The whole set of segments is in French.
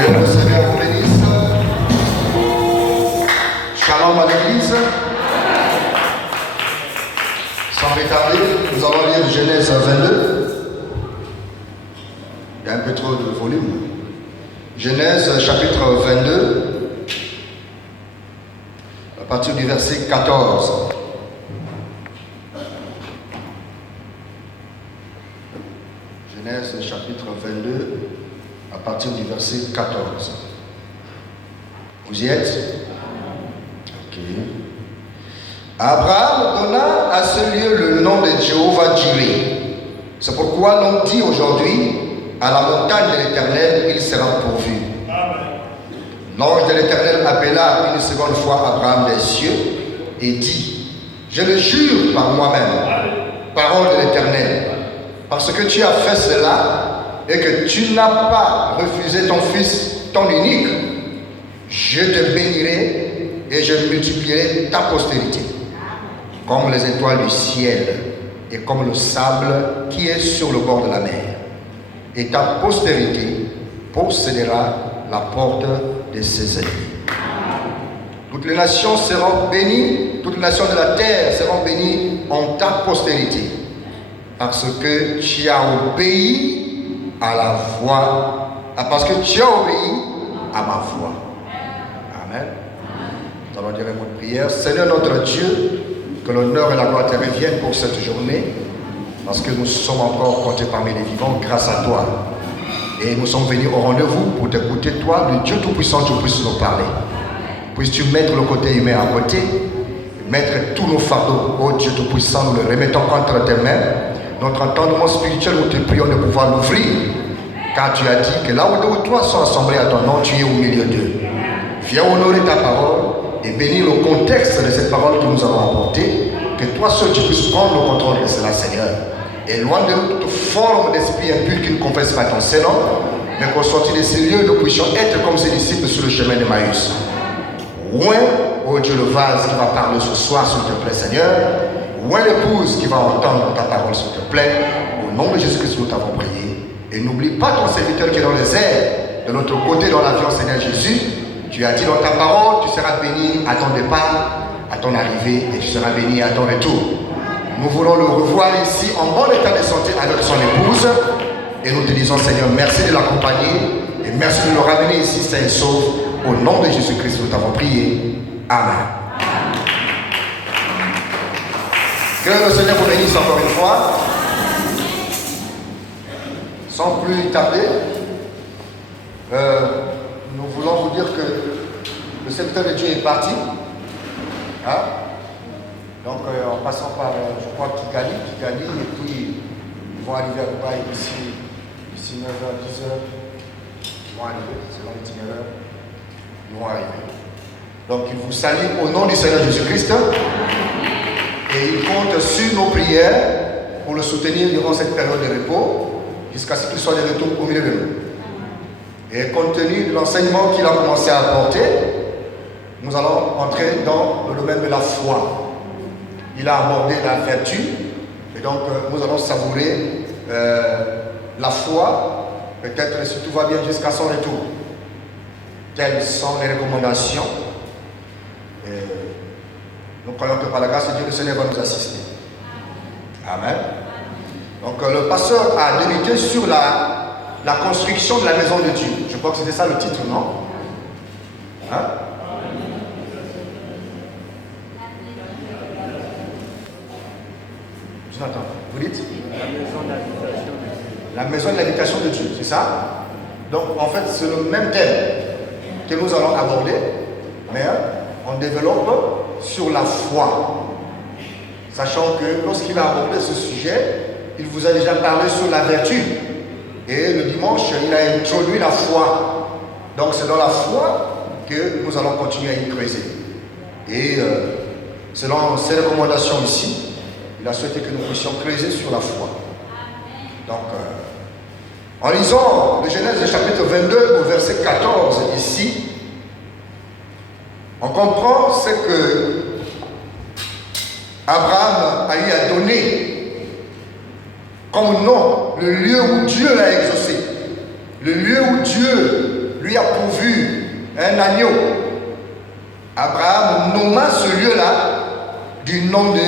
Que le Seigneur vous bénisse. Shalom à l'église. Sans plus tarder, nous allons lire Genèse 22. Il y a un peu trop de volume. Genèse chapitre 22, à partir du verset 14. Genèse chapitre 22, à partir du verset 14. Vous y êtes? Ok. Abraham donna à ce lieu le nom de Jéhovah Jireh. C'est pourquoi l'on dit aujourd'hui, à la montagne de l'Éternel, il sera pourvu. L'ange de l'Éternel appela une seconde fois Abraham des cieux et dit, je le jure par moi-même, parole de l'Éternel, parce que tu as fait cela et que tu n'as pas refusé ton fils, ton unique, je te bénirai et je multiplierai ta postérité, comme les étoiles du ciel et comme le sable qui est sur le bord de la mer. Et ta postérité possédera la porte de ses ennemis. Toutes les nations seront bénies, toutes les nations de la terre seront bénies en ta postérité, parce que tu as obéi à la voix, parce que tu as obéi à ma voix. Amen. Nous allons dire un mot de prière. Seigneur notre Dieu, que l'honneur et la gloire te reviennent pour cette journée, parce que nous sommes encore comptés parmi les vivants grâce à toi. Et nous sommes venus au rendez-vous pour t'écouter, toi, le Dieu Tout-Puissant, tu puisses nous parler. Puisses-tu mettre le côté humain à côté, mettre tous nos fardeaux, oh Dieu Tout-Puissant, nous le remettons entre tes mains. Notre entendement spirituel, nous te prions de pouvoir l'ouvrir, car tu as dit que là où deux ou trois sont assemblés à ton nom, tu es au milieu d'eux. Viens honorer ta parole et bénir le contexte de cette parole que nous avons apportée, que toi seul tu puisses prendre le contrôle de cela, Seigneur. Et loin de nous toute forme d'esprit impur qui ne confesse pas ton Seigneur, mais qu'au sortir de ces lieux, nous puissions être comme ses disciples sur le chemin de Maïs. Loin, oh Dieu, le vase qui va parler ce soir, s'il te plaît, Seigneur. Loin l'épouse qui va entendre ta parole, s'il te plaît. Au nom de Jésus-Christ, nous t'avons prié. Et n'oublie pas ton serviteur qui est dans les airs, de l'autre côté, dans l'avion, Seigneur Jésus. Tu as dit dans ta parole, tu seras béni à ton départ, à ton arrivée, et tu seras béni à ton retour. Nous voulons le revoir ici en bon état de santé avec son épouse. Et nous te disons, Seigneur, merci de l'accompagner et merci de le ramener ici sain et sauf. Au nom de Jésus-Christ, nous t'avons prié. Amen. Que le Seigneur vous bénisse encore une fois. Sans plus tarder, nous voulons vous dire que le serviteur de Dieu est parti. Hein? Donc, en passant par, je crois, Kigali, et puis ils vont arriver à Dubaï d'ici 9h, 10h. Ils vont arriver, selon l'itinéraire. Ils vont arriver. Donc, ils vous saluent au nom du Seigneur Jésus-Christ. Et ils comptent sur nos prières pour le soutenir durant cette période de repos, jusqu'à ce qu'il soit de retour au milieu de nous. Et compte tenu de l'enseignement qu'il a commencé à apporter, nous allons entrer dans le domaine de la foi. Il a abordé la vertu, et donc nous allons savourer la foi, peut-être si tout va bien jusqu'à son retour. Telles sont les recommandations. Nous croyons que par la grâce de Dieu, le Seigneur va nous assister. Amen. Donc le pasteur a débuté sur la construction de la maison de Dieu. Je crois que c'était ça le titre, non? Hein? Jonathan, vous dites? La maison de l'habitation de Dieu, c'est ça? Donc en fait, c'est le même thème que nous allons aborder, mais on développe sur la foi. Sachant que lorsqu'il a abordé ce sujet, il vous a déjà parlé sur la vertu. Et le dimanche, il a introduit la foi. Donc c'est dans la foi que nous allons continuer à y creuser. Et selon ses recommandations ici, il a souhaité que nous puissions creuser sur la foi. Donc, en lisant le Genèse chapitre 22 au verset 14 ici, on comprend ce que Abraham a eu à donner comme nom, le lieu où Dieu l'a exaucé, le lieu où Dieu lui a pourvu un agneau. Abraham nomma ce lieu-là du nom de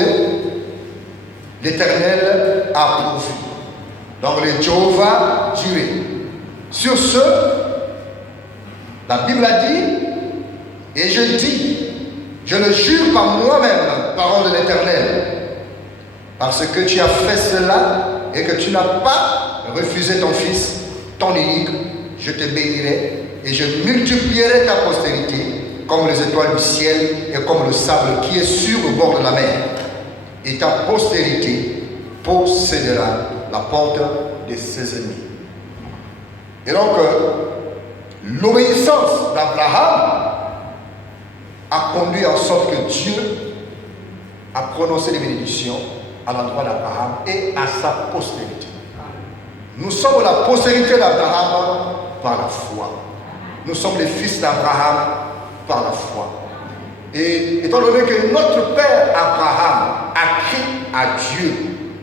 l'Éternel a pourvu. Donc le Jéhovah Jireh. Sur ce, la Bible a dit, et je dis, je le jure par moi-même, parole de l'Éternel, parce que tu as fait cela et que tu n'as pas refusé ton fils, ton unique, je te bénirai et je multiplierai ta postérité comme les étoiles du ciel et comme le sable qui est sur le bord de la mer. Et ta postérité possédera la porte de ses ennemis. Et donc, l'obéissance d'Abraham a conduit en sorte que Dieu a prononcé les bénédictions à l'endroit d'Abraham et à sa postérité. Nous sommes la postérité d'Abraham par la foi. Nous sommes les fils d'Abraham par la foi. Et étant donné que notre père Abraham a crié à Dieu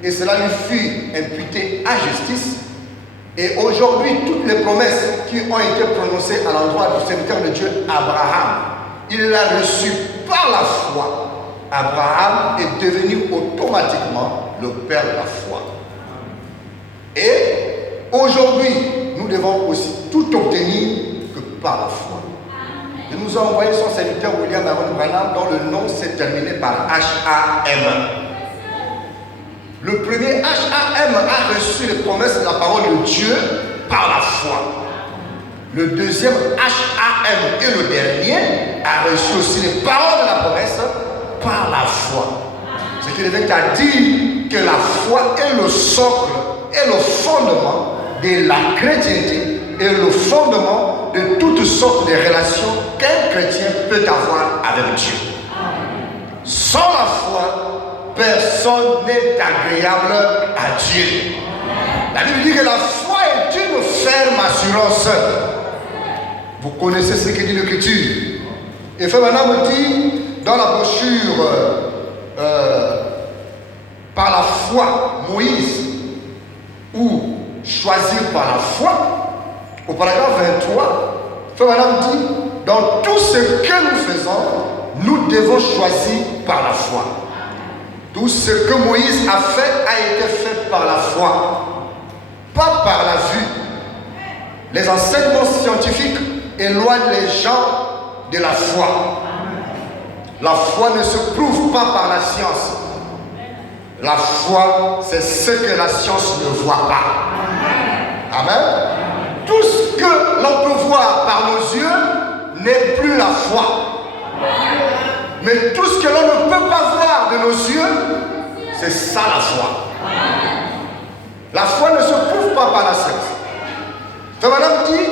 et cela lui fut imputé à justice, et aujourd'hui toutes les promesses qui ont été prononcées à l'endroit du serviteur de Dieu Abraham, il l'a reçu par la foi. Abraham est devenu automatiquement le père de la foi. Et aujourd'hui, nous devons aussi tout obtenir que par la foi. Il nous a envoyé son serviteur William Aaron Branham, dont le nom s'est terminé par H-A-M. Le premier H-A-M a reçu les promesses de la parole de Dieu par la foi. Le deuxième H-A-M et le dernier a reçu aussi les paroles de la promesse par la foi. Ce qui devait à dire que la foi est le socle et le fondement de la chrétienté et le fondement de toutes sortes de relations qu'un chrétien peut avoir avec Dieu. Sans la foi, personne n'est agréable à Dieu. La Bible dit que la foi est une ferme assurance. Vous connaissez ce que dit l'Écriture. Et Frère Branham dit dans la brochure par la foi, Moïse, ou choisir par la foi, au paragraphe 23, Frère Branham dit, dans tout ce que nous faisons, nous devons choisir par la foi. Tout ce que Moïse a fait a été fait par la foi, pas par la vue. Les enseignements scientifiques éloignent les gens de la foi. La foi ne se prouve pas par la science. La foi, c'est ce que la science ne voit pas. Amen. Tout ce que l'on peut voir par nos yeux n'est plus la foi. Mais tout ce que l'on ne peut pas voir de nos yeux, c'est ça la foi. La foi ne se prouve pas par la science. Frère Branham dit,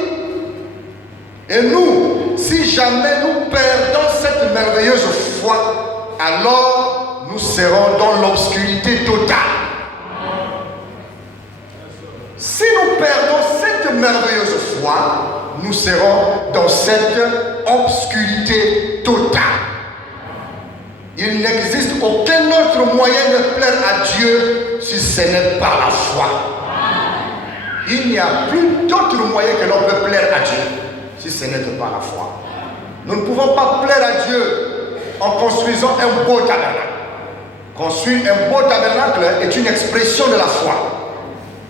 et nous, si jamais nous perdons cette merveilleuse foi, alors nous serons dans l'obscurité totale. Si nous perdons cette merveilleuse foi, nous serons dans cette obscurité totale. Il n'existe aucun autre moyen de plaire à Dieu si ce n'est par la foi. Il n'y a plus d'autre moyen que l'on peut plaire à Dieu si ce n'est que par la foi. Nous ne pouvons pas plaire à Dieu en construisant un beau tabernacle. Construire un beau tabernacle est une expression de la foi.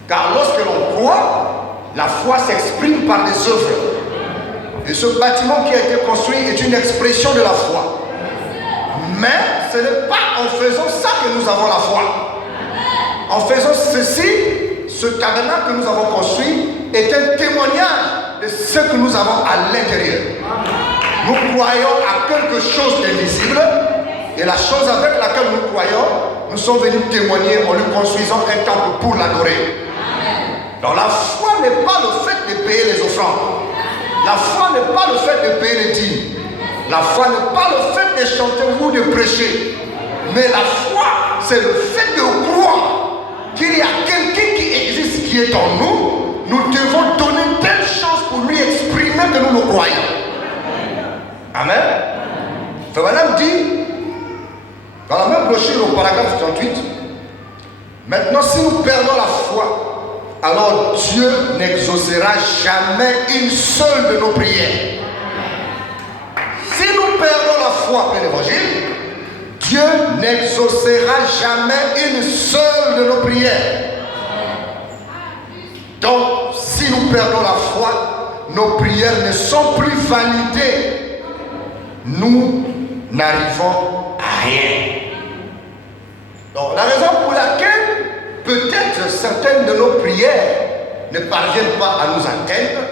Car lorsque l'on croit, la foi s'exprime par des œuvres. Et ce bâtiment qui a été construit est une expression de la foi. Mais ce n'est pas en faisant ça que nous avons la foi. En faisant ceci, ce tabernacle que nous avons construit est un témoignage de ce que nous avons à l'intérieur. Nous croyons à quelque chose d'invisible et la chose avec laquelle nous croyons, nous sommes venus témoigner en lui construisant un temple pour l'adorer. Donc la foi n'est pas le fait de payer les offrandes. La foi n'est pas le fait de payer les dîmes. La foi n'est pas le fait de chanter ou de prêcher. Mais la foi, c'est le fait de croire qu'il y a quelqu'un qui existe, qui est en nous. Nous devons donner telle chose pour lui exprimer que nous le croyons. Amen. Frère Branham dit, dans la même brochure au paragraphe 38, maintenant si nous perdons la foi, alors Dieu n'exaucera jamais une seule de nos prières. Si nous perdons la foi après l'évangile, Dieu n'exaucera jamais une seule de nos prières. Donc, si nous perdons la foi, nos prières ne sont plus validées. Nous n'arrivons à rien. Donc, la raison pour laquelle peut-être certaines de nos prières ne parviennent pas à nous atteindre,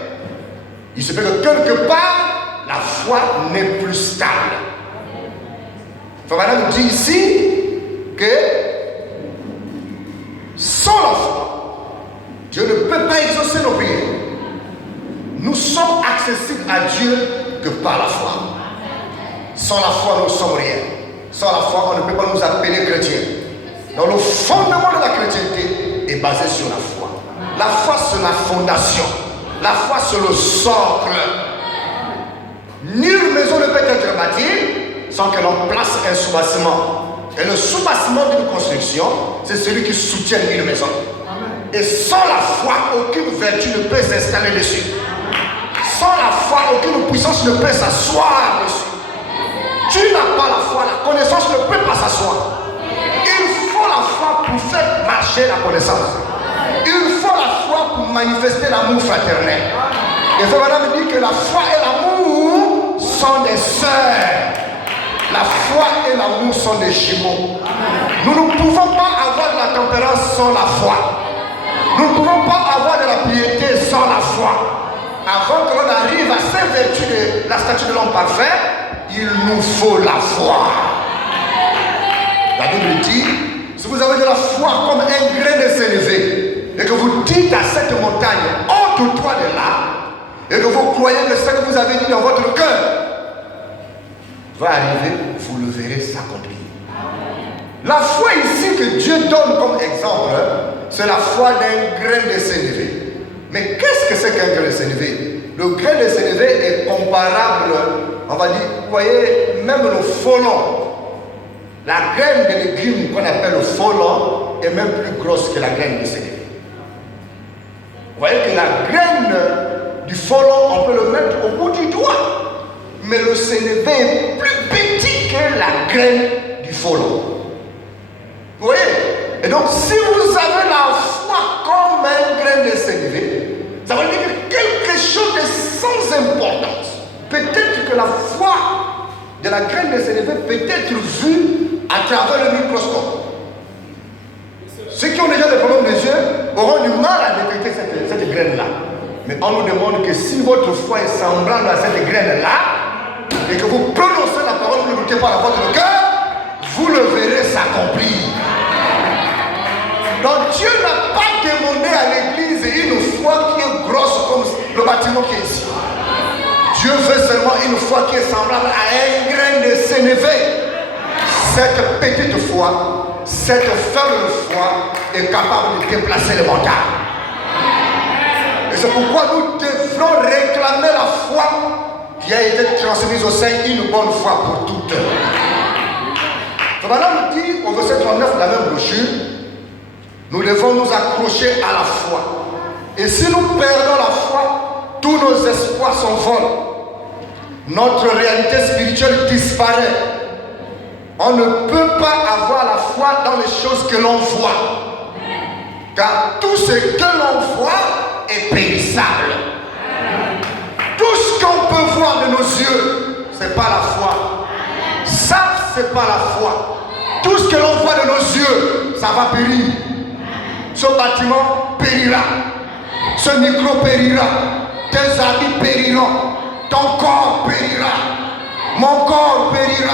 il se peut que quelque part, la foi n'est plus stable. Frère nous dit ici que sans la foi, Dieu ne peut pas exaucer nos prières. Nous sommes accessibles à Dieu que par la foi. Sans la foi, nous ne sommes rien. Sans la foi, on ne peut pas nous appeler chrétiens. Donc le fondement de la chrétienté est basé sur la foi. La foi, c'est la fondation. La foi, c'est le socle. Nulle maison ne peut être bâtie sans que l'on place un soubassement. Et le soubassement d'une construction, c'est celui qui soutient une maison. Et sans la foi, aucune vertu ne peut s'installer dessus. Sans la foi, aucune puissance ne peut s'asseoir dessus. Tu n'as pas la foi, la connaissance ne peut pas s'asseoir. Il faut la foi pour faire marcher la connaissance. Il faut la foi pour manifester l'amour fraternel. Et frère madame dit que la foi et l'amour sont des sœurs. La foi et l'amour sont des jumeaux. Nous ne pouvons pas avoir de la tempérance sans la foi. Nous ne pouvons pas avoir de la piété sans la foi. Avant que l'on arrive à ces vertus de la statue de l'homme parfait, il nous faut la foi. La Bible dit, si vous avez de la foi comme un grain de sénévé, et que vous dites à cette montagne, ôte-toi de là, et que vous croyez que ce que vous avez dit dans votre cœur va arriver, vous le verrez s'accomplir. La foi ici que Dieu donne comme exemple, c'est la foi d'un grain de sénévé. Mais qu'est-ce que c'est qu'un grain de sénévé? Le grain de sénévé est comparable, on va dire, vous voyez, même le folon. La graine de légumes qu'on appelle le folon est même plus grosse que la graine de sénévé. Vous voyez que la graine du folon, on peut le mettre au bout du doigt. Mais le sénévé est plus petit que la graine du folon. Vous voyez? Et donc, si vous avez la foi comme un grain de sénévé, ça veut dire que quelque chose de sans importance, peut-être que la foi de la graine de sénévé peut être vue à travers le microscope. Ceux qui ont déjà des problèmes des yeux auront du mal à détecter cette graine-là. Mais on nous demande que si votre foi est semblable à cette graine-là, et que vous prononcez la parole, vous ne doutez pas la voix de cœur, vous le verrez s'accomplir. Donc Dieu n'a pas demandé à l'église une foi qui est grosse comme le bâtiment qui est ici. Dieu veut seulement une foi qui est semblable à un grain de sénévé. Cette petite foi, cette faible foi est capable de déplacer les montagnes. Et c'est pourquoi nous devrons réclamer la foi qui a été transmise au sein une bonne fois pour toutes. Maintenant, nous dit au verset 39 de la même brochure, nous devons nous accrocher à la foi. Et si nous perdons la foi, tous nos espoirs s'envolent. Notre réalité spirituelle disparaît. On ne peut pas avoir la foi dans les choses que l'on voit. Car tout ce que l'on voit est périssable. Tout ce qu'on peut voir de nos yeux, ce n'est pas la foi. Ça, ce n'est pas la foi. Tout ce que l'on voit de nos yeux, ça va périr. Ce bâtiment périra. Ce micro périra. Tes habits périront. Ton corps périra. Mon corps périra.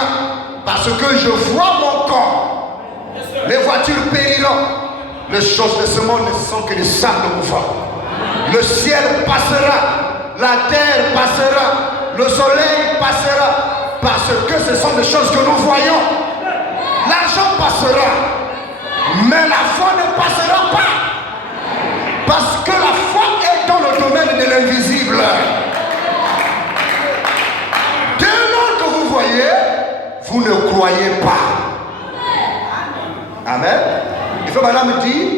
Parce que je vois mon corps. Les voitures périront. Les choses de ce monde ne sont que des sables mouvants. Le ciel passera. La terre passera. Le soleil passera. Parce que ce sont des choses que nous voyons. L'argent passera. Mais la foi ne passera pas. Parce que la foi est dans le domaine de l'invisible. Dès lors que vous voyez, vous ne croyez pas. Amen. Il faut madame dire,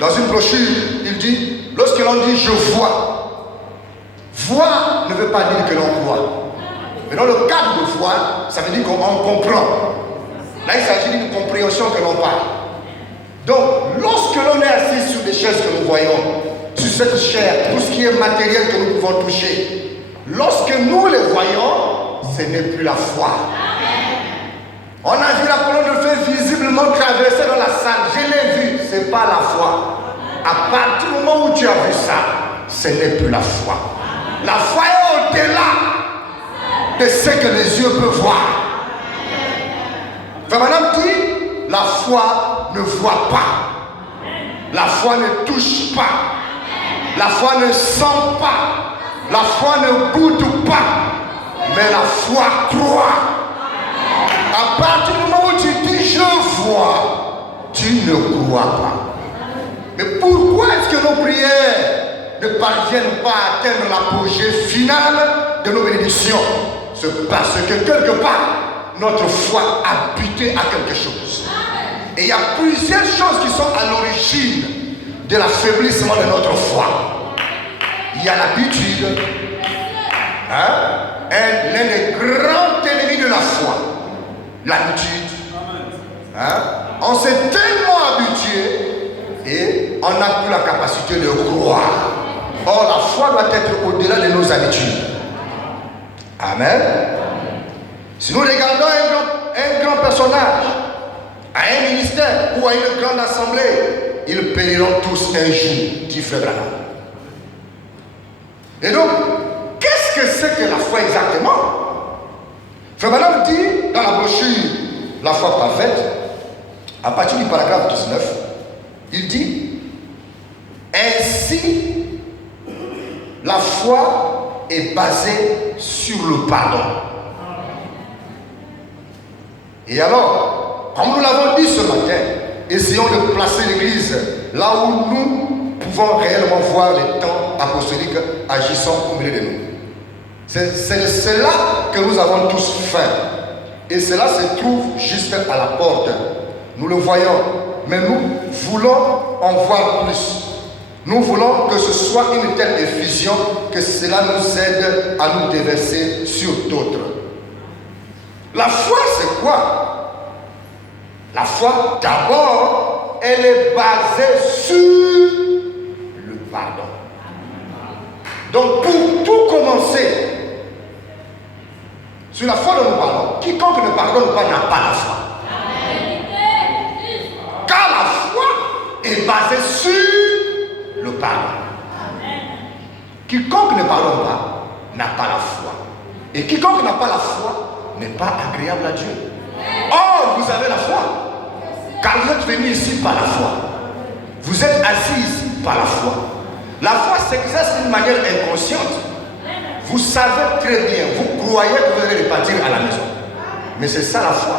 Dans une brochure, il dit, lorsque l'on dit je vois, voir ne veut pas dire que l'on voit. Mais dans le cadre de voir, ça veut dire qu'on comprend. Là, il s'agit d'une compréhension que l'on parle. Donc, lorsque l'on est assis sur des chaises que nous voyons, sur cette chair, tout ce qui est matériel que nous pouvons toucher, lorsque nous les voyons, ce n'est plus la foi. On a vu la colonne de feu visiblement traverser dans la salle. Je l'ai vu, ce n'est pas la foi. À partir du moment où tu as vu ça, ce n'est plus la foi. La foi est au-delà de ce que les yeux peuvent voir. Madame dit, la foi ne voit pas. La foi ne touche pas. La foi ne sent pas. La foi ne goûte pas. Mais la foi croit. À partir du moment où tu dis je vois, tu ne crois pas. Mais pourquoi est-ce que nos prières ne parviennent pas à atteindre l'apogée finale de nos bénédictions? C'est parce que quelque part, notre foi a buté à quelque chose. Et il y a plusieurs choses qui sont à l'origine de l'affaiblissement de notre foi. Il y a l'habitude. L'un des grands ennemis de la foi. L'habitude. On s'est tellement habitué et on n'a plus la capacité de croire. Or, la foi doit être au-delà de nos habitudes. Amen. Si nous regardons un grand personnage, à un ministère ou à une grande assemblée, ils paieront tous un jour, dit Frère Branham. Et donc, qu'est-ce que c'est que la foi exactement? Frère Branham dit dans la brochure La foi parfaite, à partir du paragraphe 19, il dit: ainsi, la foi est basée sur le pardon. Et alors, comme nous l'avons dit ce matin, essayons de placer l'Église là où nous pouvons réellement voir les temps apostoliques agissant au milieu de nous. C'est cela que nous avons tous faim. Et cela se trouve juste à la porte. Nous le voyons, mais nous voulons en voir plus. Nous voulons que ce soit une telle effusion que cela nous aide à nous déverser sur d'autres. La foi, c'est quoi? La foi, d'abord, elle est basée sur le pardon. Donc, pour tout commencer, sur la foi dont nous parlons, quiconque ne pardonne pas n'a pas la foi. Car la foi est basée sur le pardon. Quiconque ne pardonne pas n'a pas la foi. Et quiconque n'a pas la foi n'est pas agréable à Dieu. Or, vous avez la foi. Car vous êtes venu ici par la foi. Vous êtes assis ici par la foi. La foi s'exerce d'une manière inconsciente. Vous savez très bien, vous croyez que vous allez repartir à la maison. Mais c'est ça la foi.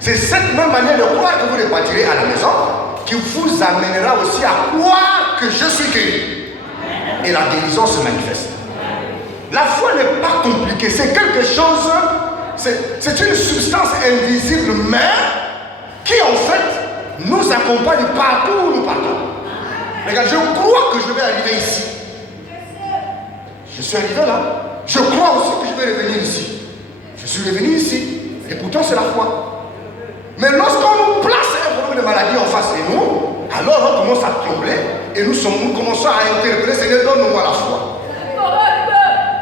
C'est cette même manière de croire que vous repartirez à la maison qui vous amènera aussi à croire que je suis guéri. Et la guérison se manifeste. La foi n'est pas compliquée, c'est quelque chose, c'est une substance invisible, mais qui en fait nous accompagne partout où nous partons. Regarde, je crois que je vais arriver ici. Je suis arrivé là. Je crois aussi que je vais revenir ici. Je suis revenu ici. Et pourtant c'est la foi. Mais lorsqu'on nous place un problème de maladie en face de nous, alors on commence à trembler et nous commençons à interpeller, Seigneur, donne-nous la foi.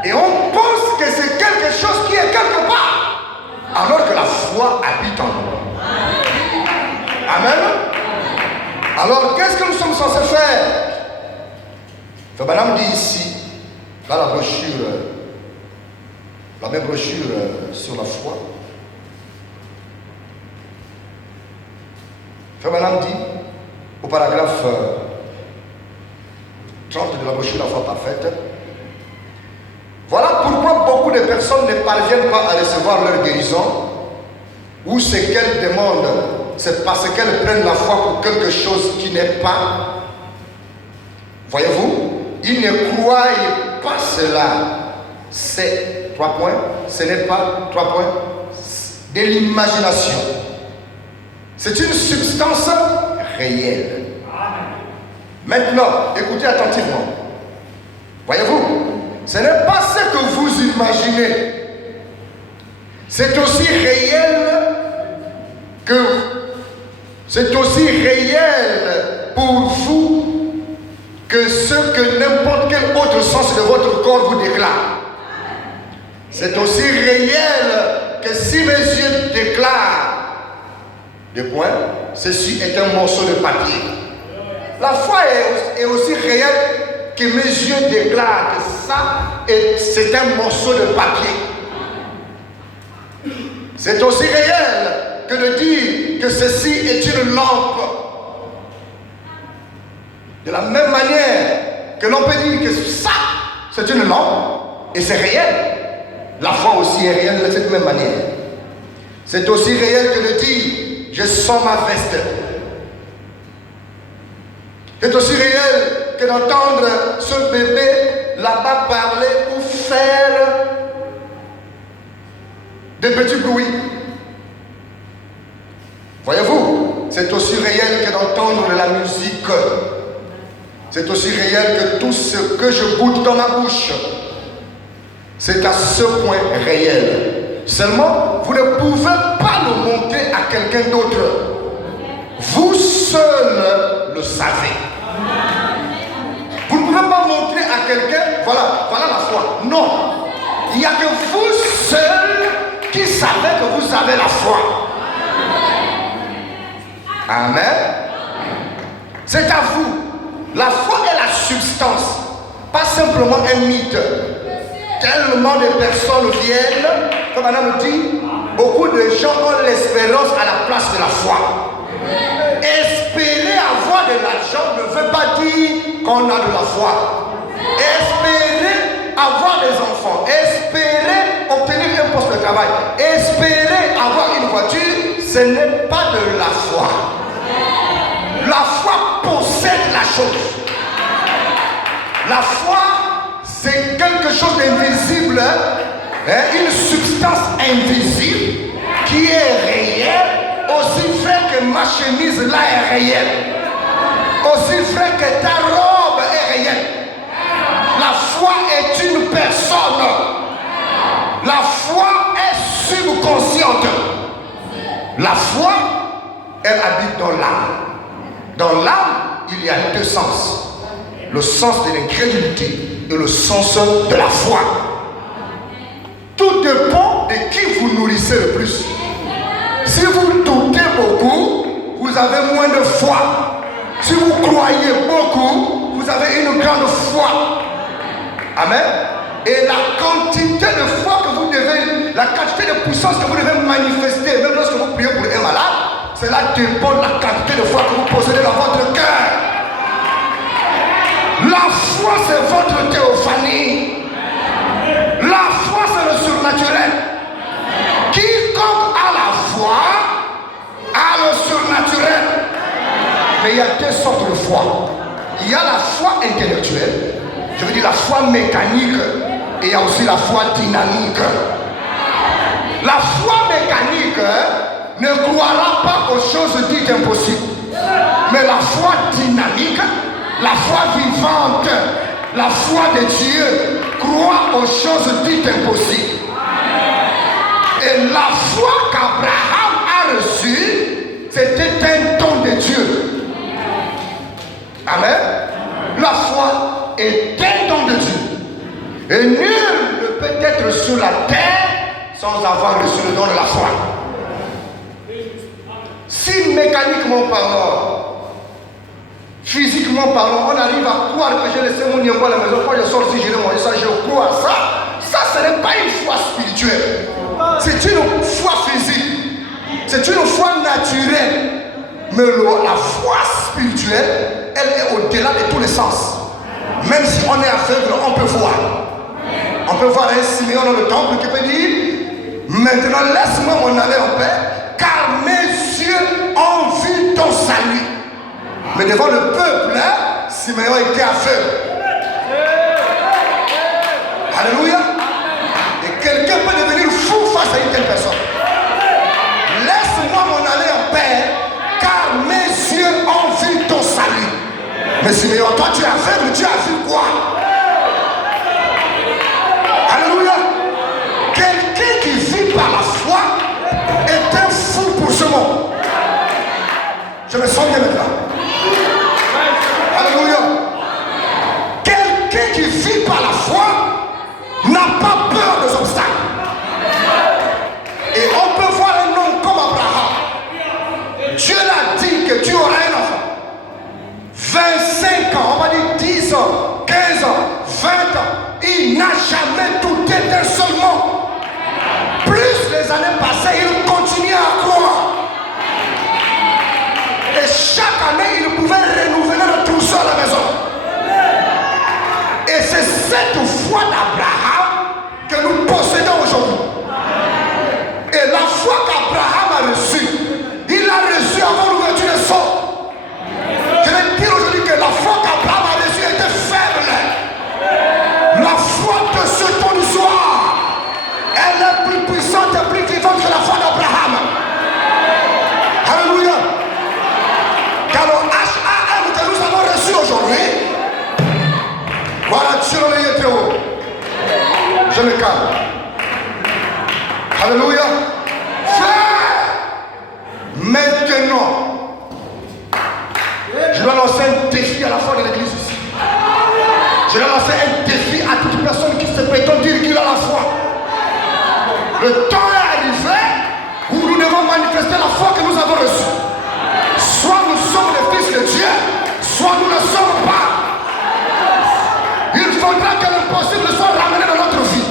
Et on pense que c'est quelque chose qui est quelque part, alors que la foi habite en nous. Amen. Alors, qu'est-ce que nous sommes censés faire? Frère Branham dit ici, dans la brochure, la même brochure sur la foi. Frère Branham dit, au paragraphe 30 de la brochure La foi parfaite, voilà pourquoi beaucoup de personnes ne parviennent pas à recevoir leur guérison, ou ce qu'elles demandent, c'est parce qu'elles prennent la foi pour quelque chose qui n'est pas. Voyez-vous, ils ne croient pas cela. C'est 3 points, ce n'est pas 3 points, de l'imagination. C'est une substance réelle. Maintenant, écoutez attentivement. Voyez-vous, ce n'est pas ce que vous imaginez. C'est aussi réel pour vous que ce que n'importe quel autre sens de votre corps vous déclare. C'est aussi réel que si mes yeux déclarent, ceci est un morceau de papier. La foi est aussi réelle que mes yeux déclarent que ça, c'est un morceau de papier. C'est aussi réel que de dire que ceci est une lampe. De la même manière que l'on peut dire que ça, c'est une lampe, et c'est réel. La foi aussi est réelle de cette même manière. C'est aussi réel que de dire, je sens ma veste. C'est aussi réel que d'entendre ce bébé là-bas parler ou faire des petits bruits. Voyez-vous, c'est aussi réel que d'entendre de la musique. C'est aussi réel que tout ce que je goûte dans ma bouche. C'est à ce point réel. Seulement, vous ne pouvez pas le montrer à quelqu'un d'autre. Vous seul le savez. Vous ne pouvez pas montrer à quelqu'un, voilà la foi. Non. Il n'y a que vous seul qui savez que vous avez la foi. Amen. C'est à vous. La foi est la substance, pas simplement un mythe. Tellement de personnes viennent, comme madame le dit, beaucoup de gens ont l'espérance à la place de la foi. Espérer avoir de l'argent ne veut pas dire qu'on a de la foi. Espérer avoir des enfants, espérer obtenir un poste de travail, espérer avoir une voiture, ce n'est pas de la foi. La foi possède la chose. La foi, c'est quelque chose d'invisible, une substance invisible qui est réelle, aussi vrai que ma chemise là est réelle, aussi vrai que ta robe est réelle. La foi est une personne. La foi est subconsciente. La foi, elle habite dans l'âme. Dans l'âme, il y a deux sens. Le sens de l'incrédulité et le sens de la foi. Tout dépend de qui vous nourrissez le plus. Si vous doutez beaucoup, vous avez moins de foi. Si vous croyez beaucoup, vous avez une grande foi. Amen. Et la quantité de foi que vous devez, la quantité de puissance que vous devez manifester, même lorsque vous priez pour un malade, cela dépend de la quantité de foi que vous possédez dans votre cœur. La foi, c'est votre théophanie. La foi, c'est le surnaturel. Quiconque a la foi a le surnaturel. Mais il y a deux sortes de foi. Il y a la foi intellectuelle, je veux dire la foi mécanique, et il y a aussi la foi dynamique. La foi mécanique ne croira pas aux choses dites impossibles. Mais la foi dynamique, la foi vivante, la foi de Dieu croit aux choses dites impossibles. Et la foi qu'Abraham a reçue, c'était un don de Dieu. Amen. La foi est un don de Dieu. Et nul ne peut être sur la terre sans avoir reçu le don de la foi. Si mécaniquement parlant, physiquement parlant, on arrive à croire que j'ai laissé mon niembo à la maison, quand je sors, si je vais manger ça, je crois à ça, ce n'est pas une foi spirituelle. C'est une foi physique. C'est une foi naturelle. Mais la foi spirituelle, elle est au-delà de tous les sens. Même si on est aveugle, on peut voir. On peut voir un Simeon dans le temple qui peut dire: maintenant laisse-moi m'en aller en paix, car mes yeux ont vu ton salut. Mais devant le peuple, Simeon était aveugle. Alléluia. Et quelqu'un peut devenir fou face à une telle personne. Laisse-moi m'en aller en paix, car mes yeux ont vu ton salut. Mais Siméon. Toi, tu es aveugle, tu as vu quoi? Alléluia. Quelqu'un qui vit par la foi est un fou pour ce monde. Je me sens bien maintenant. Alléluia. Quelqu'un qui vit par la foi n'a pas peur des obstacles. Et on peut voir un homme comme Abraham. Dieu l'a dit que tu auras un enfant. 25 ans, on va dire 10 ans, 15 ans, 20 ans. Il n'a jamais douté d'un seul mot. Plus les années passaient, il continuait à croire. Et chaque année, il pouvait renouveler le trousseau à la maison. Et c'est cette foi d'Abraham que nous possédons aujourd'hui. Et la foi qu'Abraham a reçue, il l'a reçue avant l'ouverture des sceaux. Je vais dire aujourd'hui que la foi qu'Abraham a reçue était faible. La foi de ce temps du soir, elle est plus puissante et plus vivante que la foi d'Abraham. Alléluia. Car le HAM que nous avons reçu aujourd'hui, voilà, Dieu le était haut. Je me calme. Alléluia. Frère, maintenant, je dois lancer un défi à la foi de l'église ici. Je dois lancer un défi à toute personne qui se prétend dire qu'il a la foi. Le temps est arrivé où nous devons manifester la foi que nous avons reçue. Soit nous sommes les fils de Dieu, soit nous ne le sommes pas. Il faudra que l'impossible soit ramené dans notre vie.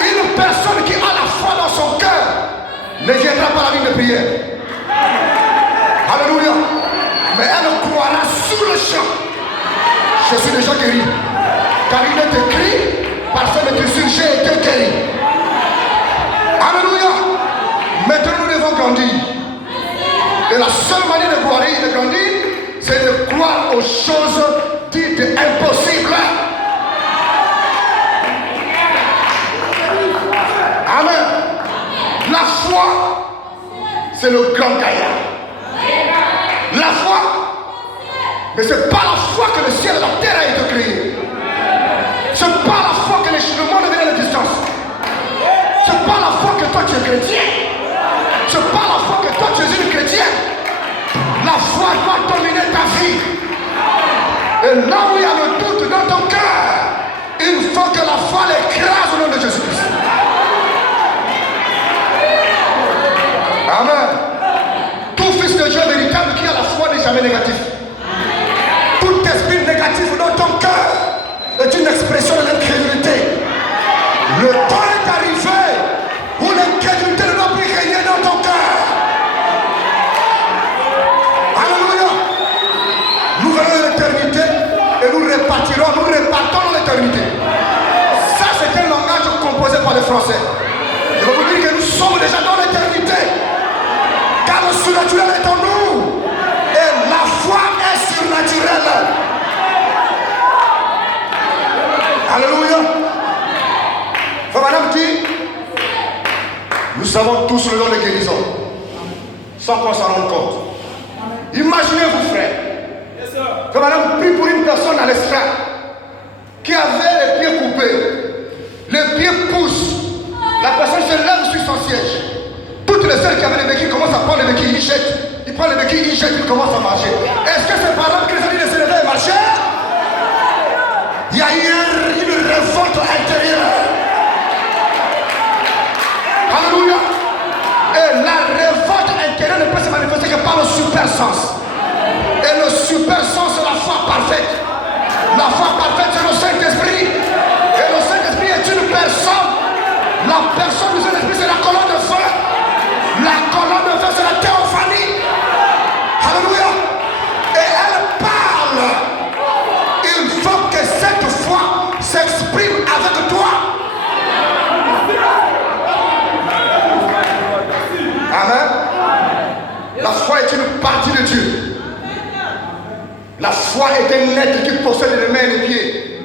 Une personne qui a la foi dans son cœur ne viendra pas à la ligne de prière. Alléluia. Mais elle croira sur le champ. Je suis déjà guéri. Car il est écrit, par cette blessure, j'ai été guéri. Alléluia. Maintenant nous devons grandir. Et la seule manière de grandir, c'est de croire aux choses dites impossibles. Amen. La foi, c'est le grand gaillard. La foi, mais ce n'est pas la foi que le ciel et la terre a été créés. Ce n'est pas la foi que le monde est venu à l'existence. Ce n'est pas la foi que toi tu es chrétien. Ce n'est pas la foi que toi tu es une chrétienne. La foi doit dominer ta vie. Et là où il y a le doute dans ton cœur, il faut que la foi l'écrase au nom de Jésus-Christ. Amen. Tout fils de Dieu véritable qui a la foi n'est jamais négatif. Tout esprit négatif dans ton cœur est une expression de l'incrédulité. Le temps est arrivé où l'incrédulité ne doit plus régner dans ton cœur. Alléluia. Nous venons de l'éternité et nous répartons dans l'éternité. Ça, c'est un langage composé par les Français. Je vais vous dire que nous sommes déjà dans l'éternité. Car le surnaturel est en nous. Et la foi est surnaturelle. Alléluia. Frère Madame dit, nous avons tous le don de guérison. Sans qu'on s'en rende compte. Imaginez-vous, frère. Frère Madame prie pour une personne à l'estrade qui avait les pieds coupés. Les pieds poussent. La personne se lève sur son siège. Toutes les sœurs qui avaient les béquilles commencent à prendre les béquilles, ils jettent. Ils prennent les béquilles, ils jettent, ils commencent à marcher. Est-ce que c'est par exemple qu'ils ont dit de se lever et marcher? Il y a eu une révolte intérieure. Alléluia. Et la révolte intérieure ne peut se manifester que par le super sens. Et le super sens, c'est la foi parfaite. La foi parfaite, c'est le Saint-Esprit. Et le Saint-Esprit est une personne. La personne du Saint-Esprit, c'est la colonne de feu. La colonne de feu, c'est la théophanie. Alléluia. Et elle parle. Il faut que cette foi s'exprime avec toi. Amen. La foi est une partie de Dieu. La foi est un être qui possède les mains et les pieds.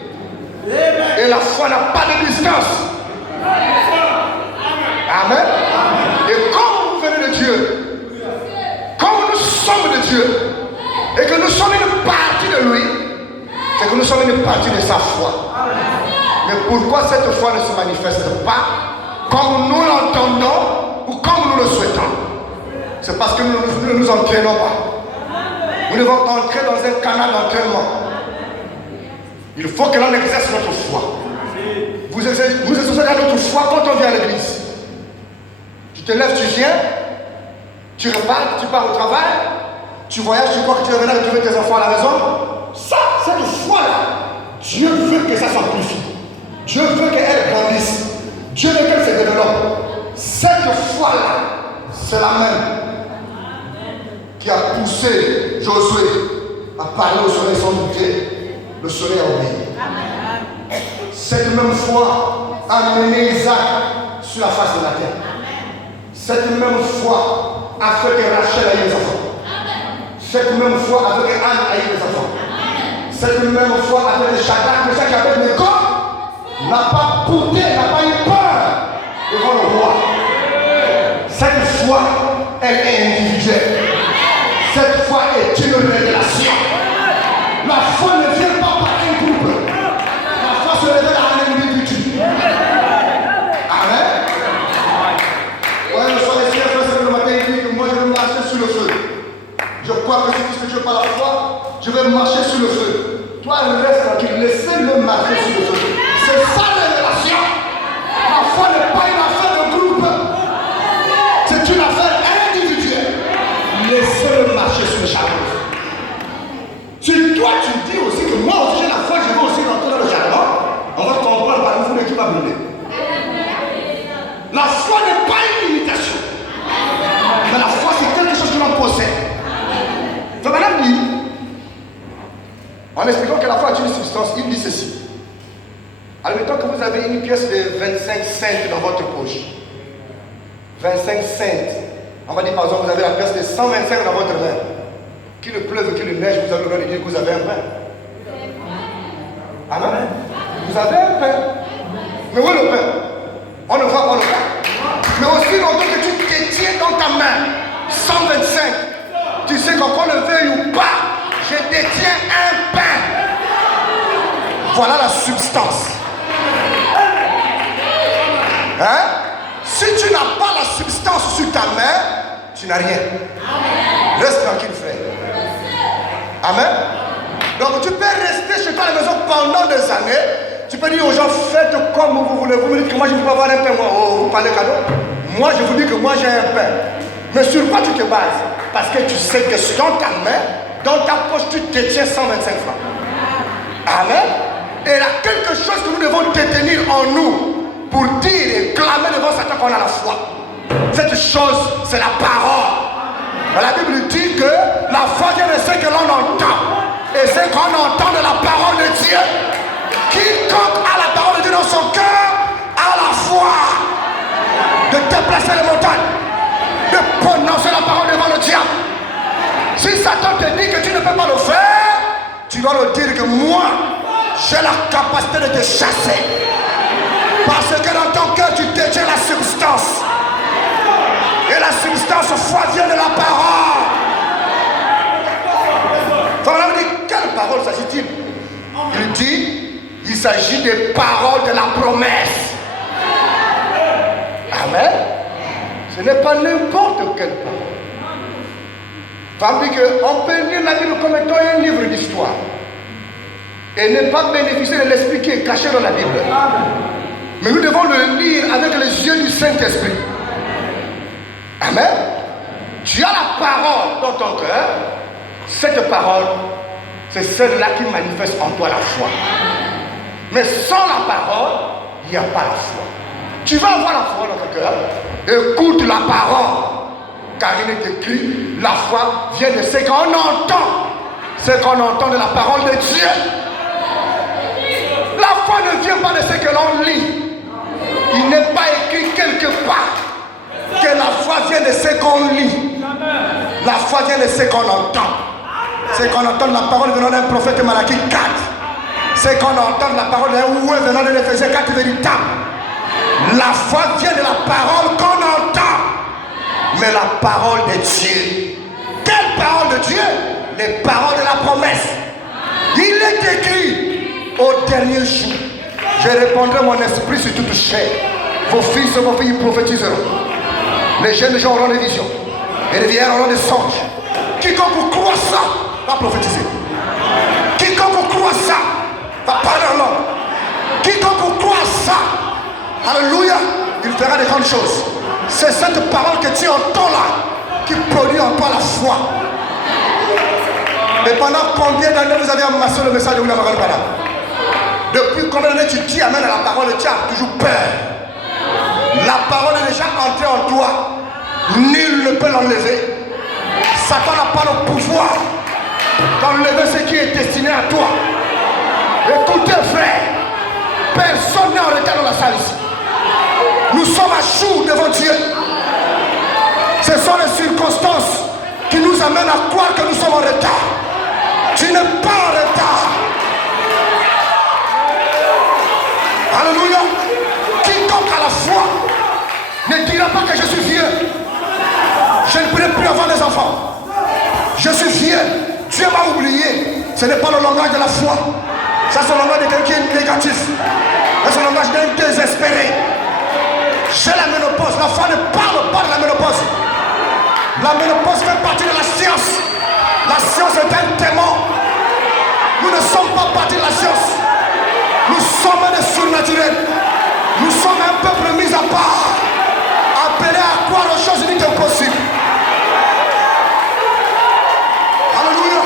Et la foi n'a pas de distance. Amen. Et comme vous venez de Dieu, comme nous sommes de Dieu, et que nous sommes une partie de lui, c'est que nous sommes une partie de sa foi. Mais pourquoi cette foi ne se manifeste pas comme nous l'entendons ou comme nous le souhaitons? C'est parce que nous ne nous entraînons pas. Nous devons entrer dans un canal d'entraînement. Il faut que l'on exerce notre foi. Vous exercez notre foi quand on vient à l'église. Tu te lèves, tu viens, tu repars, tu pars au travail, tu voyages, tu crois que tu vas venir retrouver tes enfants à la maison. Ça, cette foi-là, Dieu veut que ça s'amplifie. Dieu veut qu'elle grandisse. Dieu veut qu'elle se développe. Cette foi-là, c'est la même qui a poussé Josué à parler au soleil sans douter. Le soleil a obéi. Cette même foi a mené Isaac sur la face de la terre. Cette même foi a fait que Rachel ait des enfants. Cette même foi a fait que Anne ait des enfants. Cette même foi a fait que Shadrach, Meshach et Abednego n'a pas boudé, n'a pas eu peur devant le roi. Cette foi, elle est individuelle. Cette foi est une révélation. La foi ne vient pas par un groupe. La foi se révèle à un individu. Amen. Ouais, le soir, le matin, il dit que moi je vais marcher sur le feu. Je crois que c'est tout ce que tu veux par la foi. Je vais marcher sur le feu. Toi, reste tranquille, laissez-le marcher sur le feu. C'est ça la révélation. La foi n'est pas une affaire de groupe. C'est une affaire individuelle. Laissez-le marcher sur le charbon. Si toi tu dis aussi que moi aussi j'ai la foi, je vais aussi rentrer dans le jardin, on va comprendre par une foule qui va brûler. La foi n'est pas une imitation. Mais la foi c'est quelque chose que l'on possède. Donc madame dit, en expliquant que la foi est une substance, il dit ceci. Admettons que vous avez une pièce de 25 cents dans votre poche. 25 cents. On va dire par exemple, vous avez la pièce de 125 dans votre main. Qu'il pleuve, qu'il neige, vous avez le droit de dire que vous avez un pain. Amen. Vous avez un pain. Mais où est le pain? On ne voit pas le pain. Mais aussi longtemps que tu détiens dans ta main 125, tu sais qu'on le veuille ou pas, je détiens un pain. Voilà la substance. Hein? Si tu n'as pas la substance sur ta main, tu n'as rien. Reste tranquille, frère. Amen. Donc tu peux rester chez toi à la maison pendant des années. Tu peux dire aux gens, faites comme vous voulez. Vous me dites que moi je ne peux pas avoir un pain. Vous parlez cadeau. Moi je vous dis que moi j'ai un pain. Mais sur quoi tu te bases? Parce que tu sais que dans ta main, dans ta poche, tu détiens 125 francs. Amen. Et il y a quelque chose que nous devons détenir en nous pour dire et clamer devant Satan qu'on a la foi. Cette chose, c'est la parole. La Bible dit que la foi vient de ce que l'on entend. Et ce qu'on entend de la parole de Dieu. Quiconque a la parole de Dieu dans son cœur a la foi de déplacer les montagnes, de prononcer la parole devant le diable. Si Satan te dit que tu ne peux pas le faire, tu dois le dire que moi, j'ai la capacité de te chasser. Parce que dans ton cœur, tu détiens la substance. Et la substance foi vient de la parole. Voilà, on dit, quelle parole s'agit-il? Il dit, il s'agit des paroles de la promesse. Amen. Ce n'est pas n'importe quelle parole. Tandis qu'on peut lire la Bible comme étant un livre d'histoire et ne pas bénéficier de l'expliquer caché dans la Bible. Mais nous devons le lire avec les yeux du Saint-Esprit. Amen. Tu as la parole dans ton cœur. Cette parole, c'est celle-là qui manifeste en toi la foi. Mais sans la parole, il n'y a pas la foi. Tu vas avoir la foi dans ton cœur. Écoute la parole. Car il est écrit, la foi vient de ce qu'on entend. Ce qu'on entend de la parole de Dieu. La foi ne vient pas de ce que l'on lit. Il n'est pas écrit quelque part que la foi vient de ce qu'on lit. La foi vient de ce qu'on entend. Ce qu'on entend de la parole venant d'un prophète Malachie 4. Ce qu'on entend de la parole d'un oué venant de l'Éphésiens 4 véritable. La foi vient de la parole qu'on entend. Mais la parole de Dieu. Quelle parole de Dieu? les paroles de la promesse. Il est écrit au dernier jour, je répandrai mon esprit sur toute chair. Vos fils et vos filles prophétiseront. Les jeunes gens auront des visions. Et les vieillards auront des songes. Quiconque croit ça va prophétiser. Quiconque croit ça va parler en langue. Quiconque croit ça, alléluia, il fera de grandes choses. C'est cette parole que tu entends là qui produit en toi la foi. Mais pendant combien d'années vous avez amassé le message de William Branham? Depuis combien d'années tu dis amen à la parole et tu as toujours peur? La parole est déjà entrée en toi. Nul ne peut l'enlever. Satan n'a pas le pouvoir d'enlever ce qui est destiné à toi. Écoutez frère, personne n'est en retard dans la salle ici. Nous sommes à jour devant Dieu. Ce sont les circonstances qui nous amènent à croire que nous sommes en retard. Tu n'es pas en retard. Alléluia. Quiconque a la foi ne dira pas que je suis vieux. Je ne pourrai plus avoir des enfants. Je suis vieux. Dieu m'a oublié. Ce n'est pas le langage de la foi. Ça c'est le langage de quelqu'un qui est négatif. C'est le langage d'un désespéré. J'ai la ménopause. La foi ne parle pas de la ménopause. La ménopause fait partie de la science. La science est un démon. Nous ne sommes pas partie de la science. Nous sommes des surnaturels. Nous sommes un peuple mis à part, appelé à croire aux choses uniques et impossibles. Alléluia.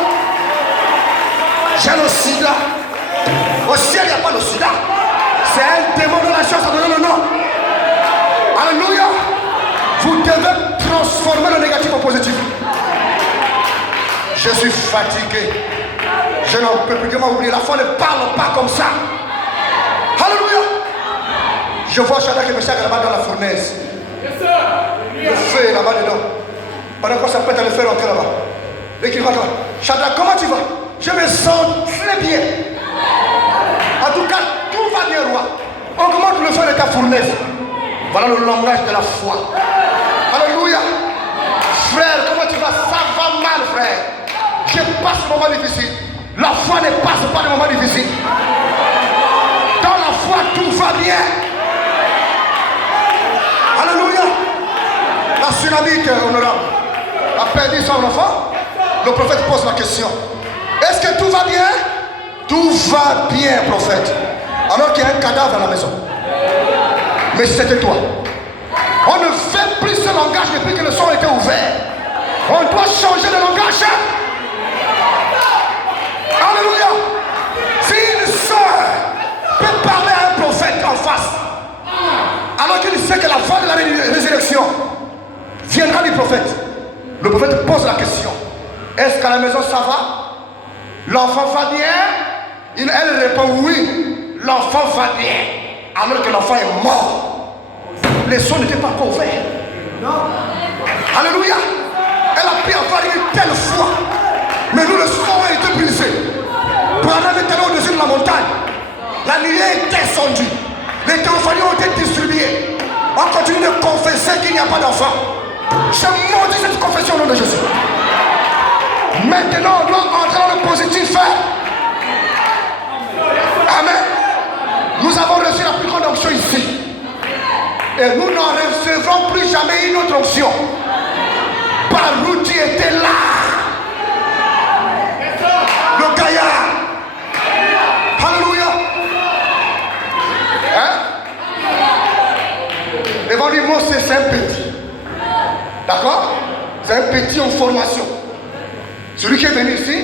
J'ai le sida. Au ciel, il n'y a pas de sida. C'est un démon de la science à donner le nom. Alléluia. Vous devez transformer le négatif en positif. Je suis fatigué. Je n'en peux plus que m'oublier. La foi ne parle pas comme ça. Alléluia. Je vois Shadrach et Meshach là-bas dans la fournaise. Le feu est là-bas dedans. Pendant qu'on s'appelle le feu rentrer là-bas. Dès qu'il va là, Shadrach, comment tu vas? Je me sens très bien. En tout cas, tout va bien, roi. Augmente le feu de ta fournaise. Voilà le langage de la foi. Alléluia. Frère, comment tu vas? Ça va mal, frère. Je passe un moment difficile. La foi ne passe pas de moments difficiles. Dans la foi, tout va bien. Alléluia. La Sunamite, honorable, a perdu son enfant. Le prophète pose la question. Est-ce que tout va bien? Tout va bien, prophète. Alors qu'il y a un cadavre dans la maison. Mais c'était toi. On ne fait plus ce langage depuis que le son a été ouvert. On doit changer de langage. Alléluia. Si une soeur peut parler à un prophète en face, alors qu'il sait que la fin de la résurrection viendra du prophète, le prophète pose la question. Est-ce qu'à la maison ça va? L'enfant va bien? Elle répond oui. L'enfant va bien. Alors que l'enfant est mort. Les sons n'étaient pas encore ouverts. Alléluia. Elle a pu avoir une telle foi. Mais nous, le son a été brisé. Branham était au-dessus de la montagne. La nuée est descendue. Les théophanies ont été distribuées. On continue de confesser qu'il n'y a pas d'enfant. Je maudis cette confession au nom de Jésus. Maintenant, on doit entrer dans le positif. Amen. Nous avons reçu la plus grande onction ici. Et nous n'en recevrons plus jamais une autre onction. Par où tu étais là. Le gaillard. Alléluia. Hein? L'évangile, c'est un petit. D'accord? C'est un petit en formation. Celui qui est venu ici,